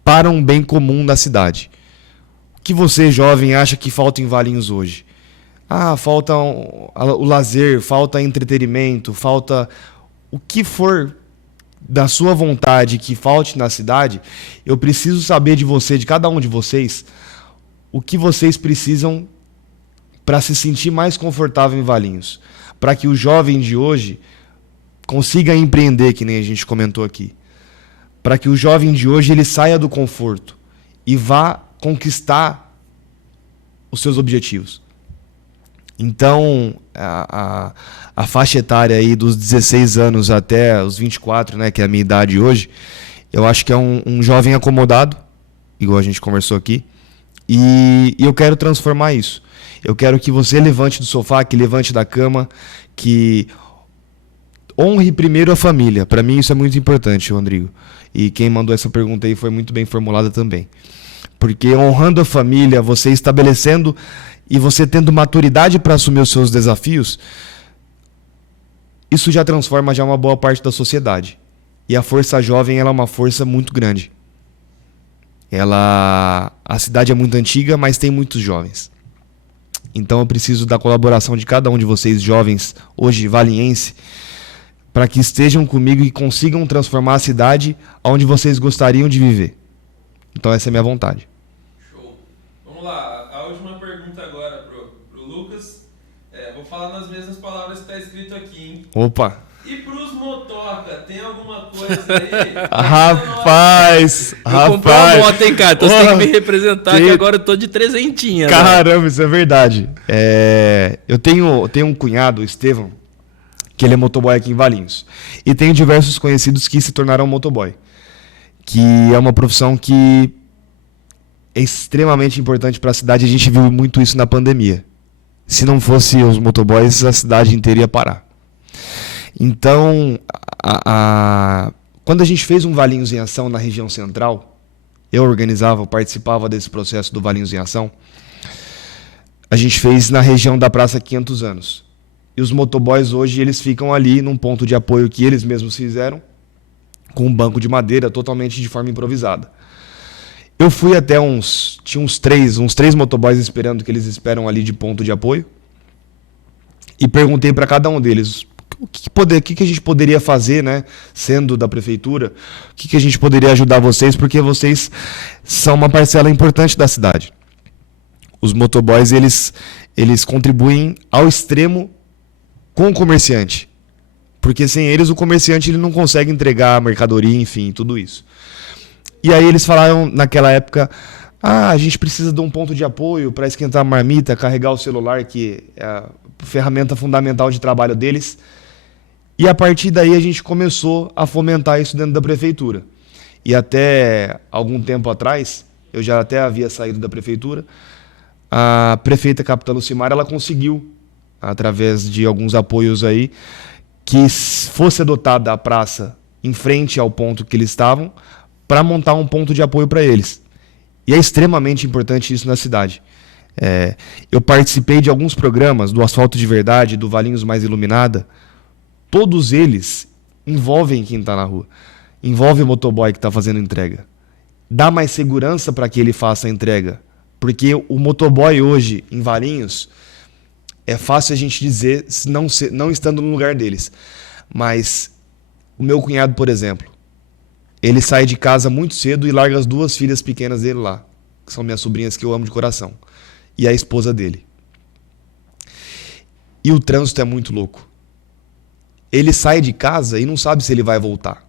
para um bem comum da cidade. O que você, jovem, acha que falta em Valinhos hoje? Falta o lazer, falta entretenimento, falta o que for da sua vontade que falte na cidade. Eu preciso saber de você, de cada um de vocês, o que vocês precisam para se sentir mais confortável em Valinhos. Para que o jovem de hoje consiga empreender, que nem a gente comentou aqui. Para que o jovem de hoje ele saia do conforto e vá conquistar os seus objetivos. Então, a faixa etária aí dos 16 anos até os 24, né, que é a minha idade hoje, eu acho que é um jovem acomodado, igual a gente conversou aqui, e eu quero transformar isso. Eu quero que você levante do sofá, que levante da cama, que honre primeiro a família. Para mim isso é muito importante, Rodrigo. E quem mandou essa pergunta aí foi muito bem formulada também. Porque honrando a família, você estabelecendo e você tendo maturidade para assumir os seus desafios, isso já transforma já uma boa parte da sociedade. E a força jovem ela é uma força muito grande. A cidade é muito antiga, mas tem muitos jovens. Então eu preciso da colaboração de cada um de vocês, jovens, hoje valinhense, para que estejam comigo e consigam transformar a cidade onde vocês gostariam de viver. Então essa é a minha vontade. Show. Vamos lá, a última pergunta agora pro Lucas. Vou falar nas mesmas palavras que está escrito aqui, hein? Opa! E pros motoca, tem alguma coisa aí? Rapaz! Eu comprei uma moto, hein, cara? Então você tem que me representar, que agora eu tô de trezentinha. Caramba, isso é verdade. Eu tenho um cunhado, o Estevão, que ele é motoboy aqui em Valinhos. E tenho diversos conhecidos que se tornaram motoboy. Que é uma profissão que é extremamente importante para a cidade. A gente viu muito isso na pandemia. Se não fosse os motoboys, a cidade inteira ia parar. Então, quando a gente fez um Valinhos em Ação na região central, eu participava desse processo do Valinhos em Ação, a gente fez na região da Praça 500 Anos. E os motoboys hoje, eles ficam ali num ponto de apoio que eles mesmos fizeram, com um banco de madeira totalmente de forma improvisada. Eu fui até tinha uns três motoboys esperando, que eles esperam ali de ponto de apoio, e perguntei para cada um deles o que a gente poderia fazer, né, sendo da prefeitura, o que a gente poderia ajudar vocês, porque vocês são uma parcela importante da cidade. Os motoboys, eles contribuem ao extremo com o comerciante. Porque sem eles, o comerciante ele não consegue entregar a mercadoria, enfim, tudo isso. E aí eles falaram naquela época, a gente precisa de um ponto de apoio para esquentar a marmita, carregar o celular, que é a ferramenta fundamental de trabalho deles. E a partir daí a gente começou a fomentar isso dentro da prefeitura. E até algum tempo atrás, eu já até havia saído da prefeitura, a prefeita Capitã Lucimar, ela conseguiu, através de alguns apoios aí, que fosse adotada a praça em frente ao ponto que eles estavam, para montar um ponto de apoio para eles. E é extremamente importante isso na cidade. Eu participei de alguns programas, do Asfalto de Verdade, do Valinhos Mais Iluminada. Todos eles envolvem quem está na rua. Envolve o motoboy que está fazendo entrega. Dá mais segurança para que ele faça a entrega. Porque o motoboy hoje, em Valinhos, é fácil a gente dizer, não estando no lugar deles. Mas o meu cunhado, por exemplo, ele sai de casa muito cedo e larga as 2 filhas pequenas dele lá, que são minhas sobrinhas que eu amo de coração, e a esposa dele. E o trânsito é muito louco. Ele sai de casa e não sabe se ele vai voltar.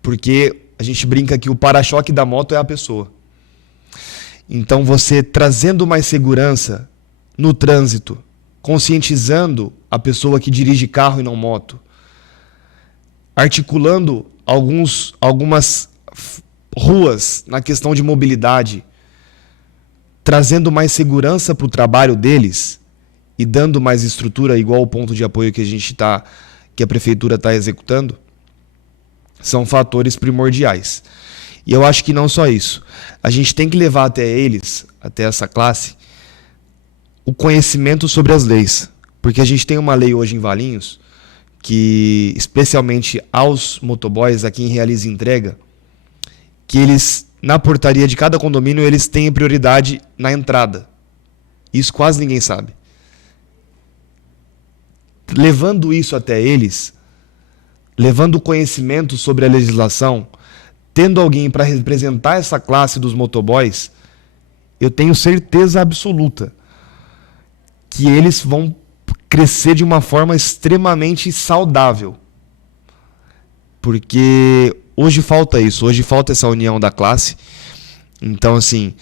Porque a gente brinca que o para-choque da moto é a pessoa. Então você trazendo mais segurança no trânsito, conscientizando a pessoa que dirige carro e não moto, articulando algumas ruas na questão de mobilidade, trazendo mais segurança para o trabalho deles e dando mais estrutura, igual o ponto de apoio que a prefeitura está executando, são fatores primordiais. E eu acho que não só isso. A gente tem que levar até eles, até essa classe, o conhecimento sobre as leis. Porque a gente tem uma lei hoje em Valinhos que, especialmente aos motoboys, a quem realiza entrega, que eles, na portaria de cada condomínio, eles têm prioridade na entrada. Isso quase ninguém sabe. Levando isso até eles, levando o conhecimento sobre a legislação, tendo alguém para representar essa classe dos motoboys, eu tenho certeza absoluta que eles vão crescer de uma forma extremamente saudável. Porque hoje falta isso, hoje falta essa união da classe. Então, assim,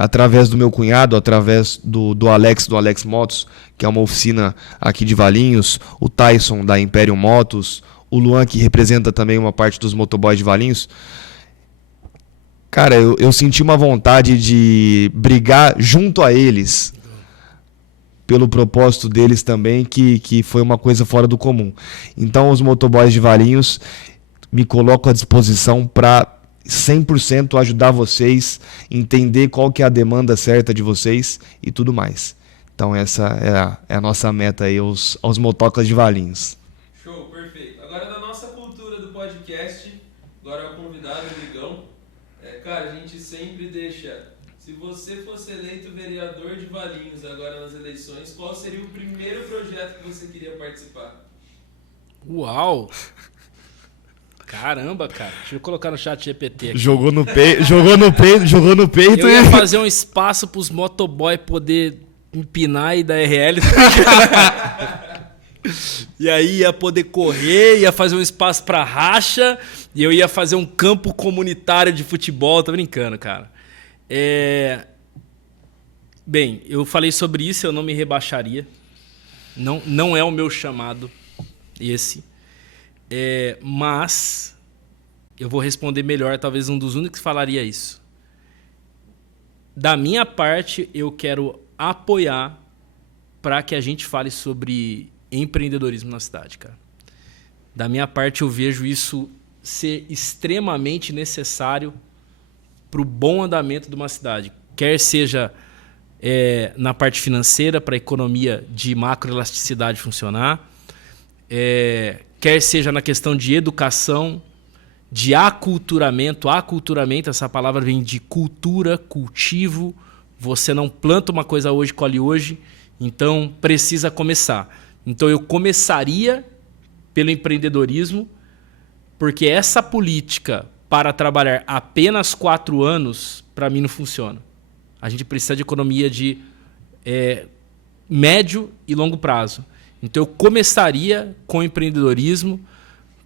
através do meu cunhado, através do Alex Motos, que é uma oficina aqui de Valinhos, o Tyson da Imperium Motos, o Luan, que representa também uma parte dos motoboys de Valinhos. Cara, eu senti uma vontade de brigar junto a eles, pelo propósito deles também, que foi uma coisa fora do comum. Então, os motoboys de Valinhos, me coloco à disposição para 100% ajudar vocês, entender qual que é a demanda certa de vocês e tudo mais. Então, essa é a nossa meta aí aos motocas de Valinhos. Show, perfeito. Agora, da nossa cultura do podcast, agora é o convidado, o Ligão. Cara, a gente sempre deixa... Se você fosse eleito vereador de Valinhos agora nas eleições, qual seria o primeiro projeto que você queria participar? Uau! Caramba, cara. Deixa eu colocar no chat GPT aqui. Jogou no peito. Eu ia fazer um espaço pros motoboy poder empinar e dar RL. E aí ia poder correr, ia fazer um espaço pra racha, e eu ia fazer um campo comunitário de futebol. Tô brincando, cara. Bem, eu falei sobre isso, eu não me rebaixaria. Não é o meu chamado esse. Mas eu vou responder melhor, talvez um dos únicos que falaria isso. Da minha parte, eu quero apoiar para que a gente fale sobre empreendedorismo na cidade, cara. Da minha parte, eu vejo isso ser extremamente necessário para o bom andamento de uma cidade. Quer seja na parte financeira, para a economia de macroelasticidade funcionar, quer seja na questão de educação, de aculturamento. Aculturamento, essa palavra vem de cultura, cultivo. Você não planta uma coisa hoje, colhe hoje. Então, precisa começar. Então, eu começaria pelo empreendedorismo, porque essa política para trabalhar apenas 4 anos, para mim, não funciona. A gente precisa de economia de médio e longo prazo. Então eu começaria com empreendedorismo,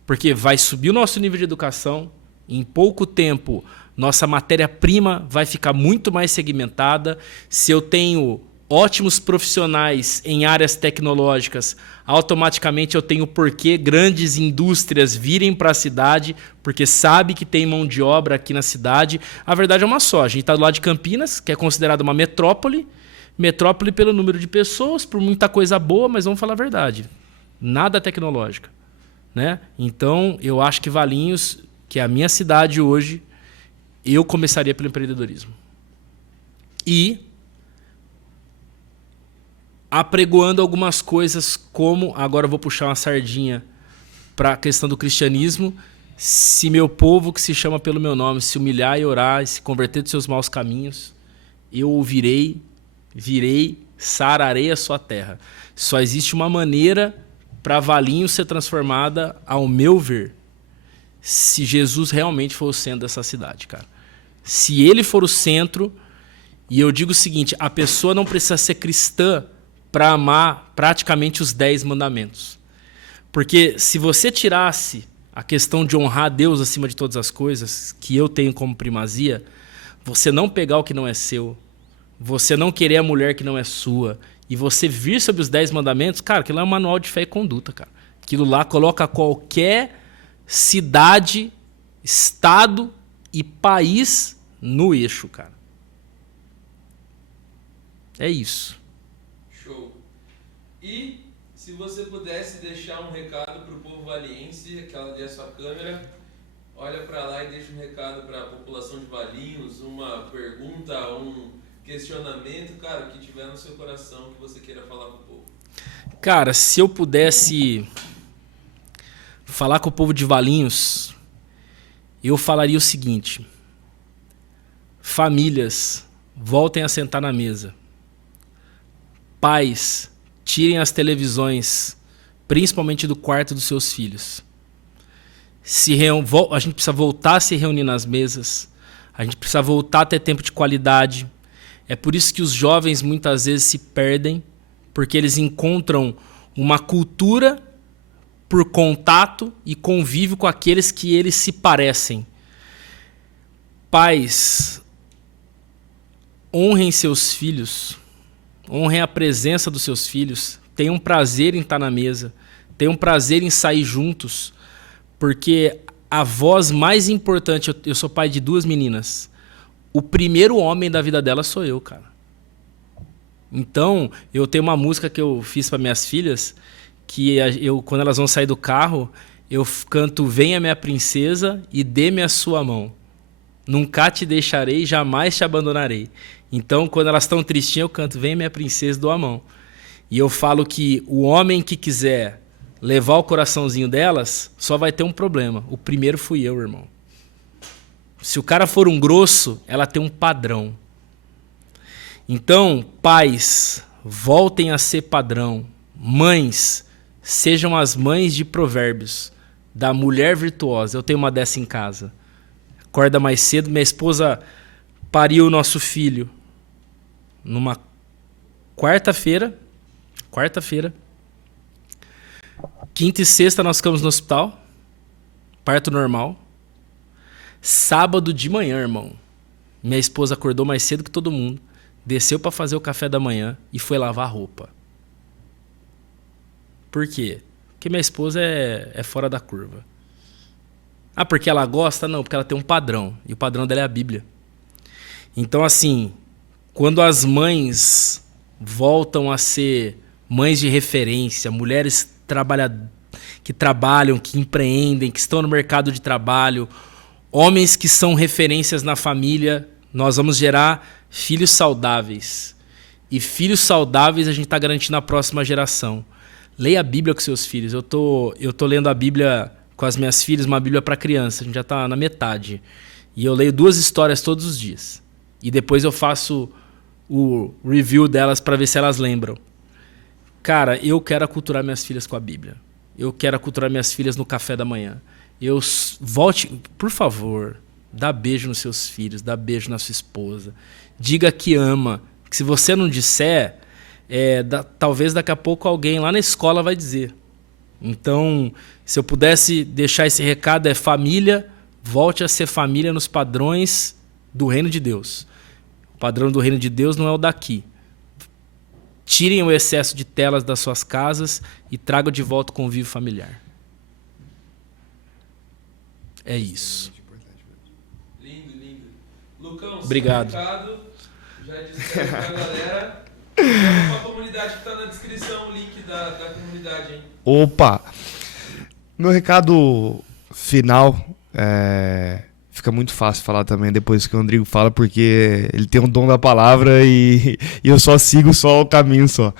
porque vai subir o nosso nível de educação, em pouco tempo nossa matéria-prima vai ficar muito mais segmentada. Se eu tenho ótimos profissionais em áreas tecnológicas, automaticamente eu tenho porquê grandes indústrias virem para a cidade, porque sabe que tem mão de obra aqui na cidade. A verdade é uma só, a gente está do lado de Campinas, que é considerada uma metrópole pelo número de pessoas, por muita coisa boa, mas vamos falar a verdade, nada tecnológica, né? Então eu acho que Valinhos, que é a minha cidade hoje, eu começaria pelo empreendedorismo. E apregoando algumas coisas, como, agora eu vou puxar uma sardinha para a questão do cristianismo: se meu povo, que se chama pelo meu nome, se humilhar e orar e se converter dos seus maus caminhos, eu ouvirei, virei, sararei a sua terra. Só existe uma maneira para Valinhos ser transformada, ao meu ver, se Jesus realmente for o centro dessa cidade, cara. Se ele for o centro, e eu digo o seguinte, a pessoa não precisa ser cristã para amar praticamente os 10 mandamentos. Porque se você tirasse a questão de honrar a Deus acima de todas as coisas, que eu tenho como primazia, você não pegar o que não é seu, você não querer a mulher que não é sua, e você vir sobre os 10 mandamentos, cara, aquilo é um manual de fé e conduta, cara. Aquilo lá coloca qualquer cidade, estado e país no eixo, cara. É isso. Show. E se você pudesse deixar um recado pro povo valiense, aquela ali é a sua câmera, olha para lá e deixa um recado para a população de Valinhos, uma pergunta, um questionamento, cara, que tiver no seu coração que você queira falar pro povo. Cara, se eu pudesse falar com o povo de Valinhos, eu falaria o seguinte: famílias, voltem a sentar na mesa. Pais, tirem as televisões, principalmente do quarto dos seus filhos. A gente precisa voltar a se reunir nas mesas. A gente precisa voltar a ter tempo de qualidade. É por isso que os jovens muitas vezes se perdem, porque eles encontram uma cultura por contato e convívio com aqueles que eles se parecem. Pais, honrem seus filhos, honrem a presença dos seus filhos, tenham prazer em estar na mesa, tenham prazer em sair juntos, porque a voz mais importante, eu sou pai de 2 meninas, o primeiro homem da vida delas sou eu, cara. Então, eu tenho uma música que eu fiz para minhas filhas, que quando elas vão sair do carro, eu canto Venha Minha Princesa e Dê-me a Sua Mão. Nunca te deixarei, jamais te abandonarei. Então, quando elas estão tristinhas, eu canto Venha Minha Princesa, dou a mão. E eu falo que o homem que quiser levar o coraçãozinho delas, só vai ter um problema. O primeiro fui eu, irmão. Se o cara for um grosso, ela tem um padrão. Então, pais, voltem a ser padrão. Mães, sejam as mães de Provérbios, da mulher virtuosa. Eu tenho uma dessa em casa. Acorda mais cedo. Minha esposa pariu o nosso filho numa quarta-feira. Quinta e sexta nós ficamos no hospital. Parto normal. Sábado de manhã, irmão, minha esposa acordou mais cedo que todo mundo, desceu para fazer o café da manhã e foi lavar roupa. Por quê? Porque minha esposa é fora da curva. Ah, porque ela gosta? Não, porque ela tem um padrão. E o padrão dela é a Bíblia. Então, assim, quando as mães voltam a ser mães de referência, mulheres que trabalham, que empreendem, que estão no mercado de trabalho, homens que são referências na família, nós vamos gerar filhos saudáveis. E filhos saudáveis a gente está garantindo a próxima geração. Leia a Bíblia com seus filhos. Eu tô lendo a Bíblia com as minhas filhas, uma Bíblia para criança. A gente já está na metade. E eu leio 2 histórias todos os dias. E depois eu faço o review delas para ver se elas lembram. Cara, eu quero aculturar minhas filhas com a Bíblia. Eu quero aculturar minhas filhas no café da manhã. Volte, por favor, dá beijo nos seus filhos, dá beijo na sua esposa. Diga que ama. Que se você não disser, talvez daqui a pouco alguém lá na escola vai dizer. Então, se eu pudesse deixar esse recado, família, volte a ser família nos padrões do reino de Deus. O padrão do reino de Deus não é o daqui. Tirem o excesso de telas das suas casas e tragam de volta o convívio familiar. É isso. Lindo, lindo. Lucão, obrigado. Seu recado, já disse pra galera. Joga pra comunidade que tá na descrição o link da comunidade, hein? Opa! Meu recado final, fica muito fácil falar também depois que o Rodrigo fala, porque ele tem o dom da palavra e eu só sigo só o caminho só.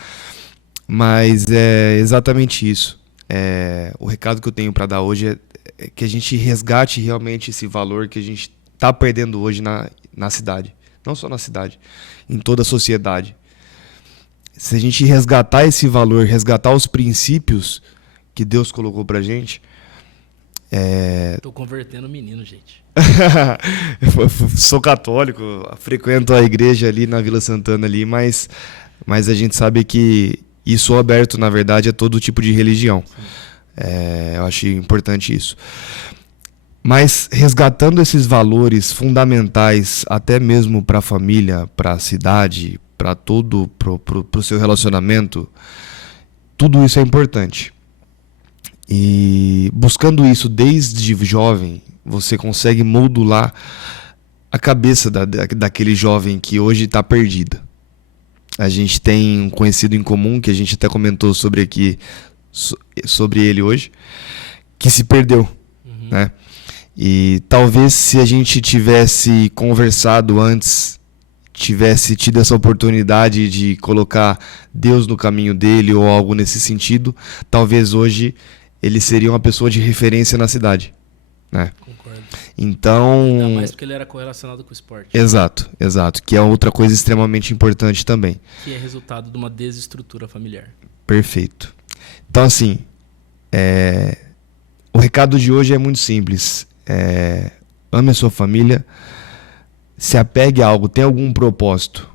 Mas é exatamente isso. O recado que eu tenho para dar hoje é que a gente resgate realmente esse valor que a gente está perdendo hoje na cidade. Não só na cidade, em toda a sociedade. Se a gente resgatar esse valor, resgatar os princípios que Deus colocou pra gente... Tô convertendo o menino, gente. Eu sou católico, frequento a igreja ali na Vila Santana ali, mas a gente sabe que isso é aberto, na verdade, a todo tipo de religião. Eu acho importante isso. Mas resgatando esses valores fundamentais, até mesmo para a família, para a cidade, para todo, pro seu relacionamento, tudo isso é importante. E buscando isso desde jovem, você consegue modular a cabeça daquele jovem que hoje está perdida. A gente tem um conhecido em comum, que a gente até comentou sobre ele hoje, que se perdeu, né? E talvez se a gente tivesse conversado antes, tivesse tido essa oportunidade de colocar Deus no caminho dele ou algo nesse sentido, talvez hoje ele seria uma pessoa de referência na cidade, né? Concordo. Então... Ainda mais porque ele era correlacionado com o esporte. Exato, que é outra coisa extremamente importante também. Que é resultado de uma desestrutura familiar. Perfeito. Então, assim, o recado de hoje é muito simples. Ame a sua família, se apegue a algo, tenha algum propósito.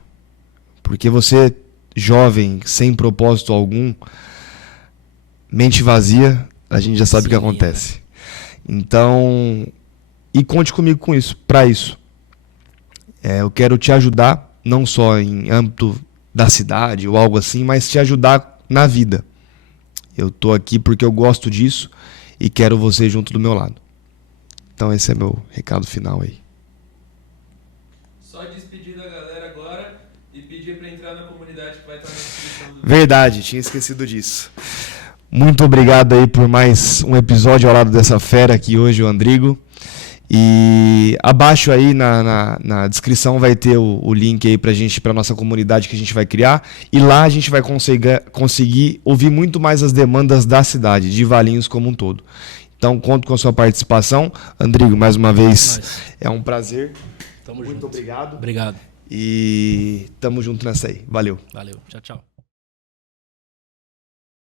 Porque você, jovem, sem propósito algum, mente vazia, a gente já sabe o que acontece. Então, e conte comigo com isso, para isso. Eu quero te ajudar, não só em âmbito da cidade ou algo assim, mas te ajudar na vida. Eu tô aqui porque eu gosto disso e quero você junto do meu lado. Então esse é meu recado final aí. Só despedir da galera agora e pedir para entrar na comunidade que vai estar na descrição do vídeo. Verdade, tinha esquecido disso. Muito obrigado aí por mais um episódio ao lado dessa fera aqui hoje, o Andrigo. E abaixo aí na descrição vai ter o link aí pra nossa comunidade que a gente vai criar. E lá a gente vai conseguir ouvir muito mais as demandas da cidade, de Valinhos como um todo. Então conto com a sua participação. Andrigo, mais uma vez, é um prazer. Tamo muito junto. obrigado. Obrigado. E tamo junto nessa aí. Valeu. Valeu. Tchau, tchau.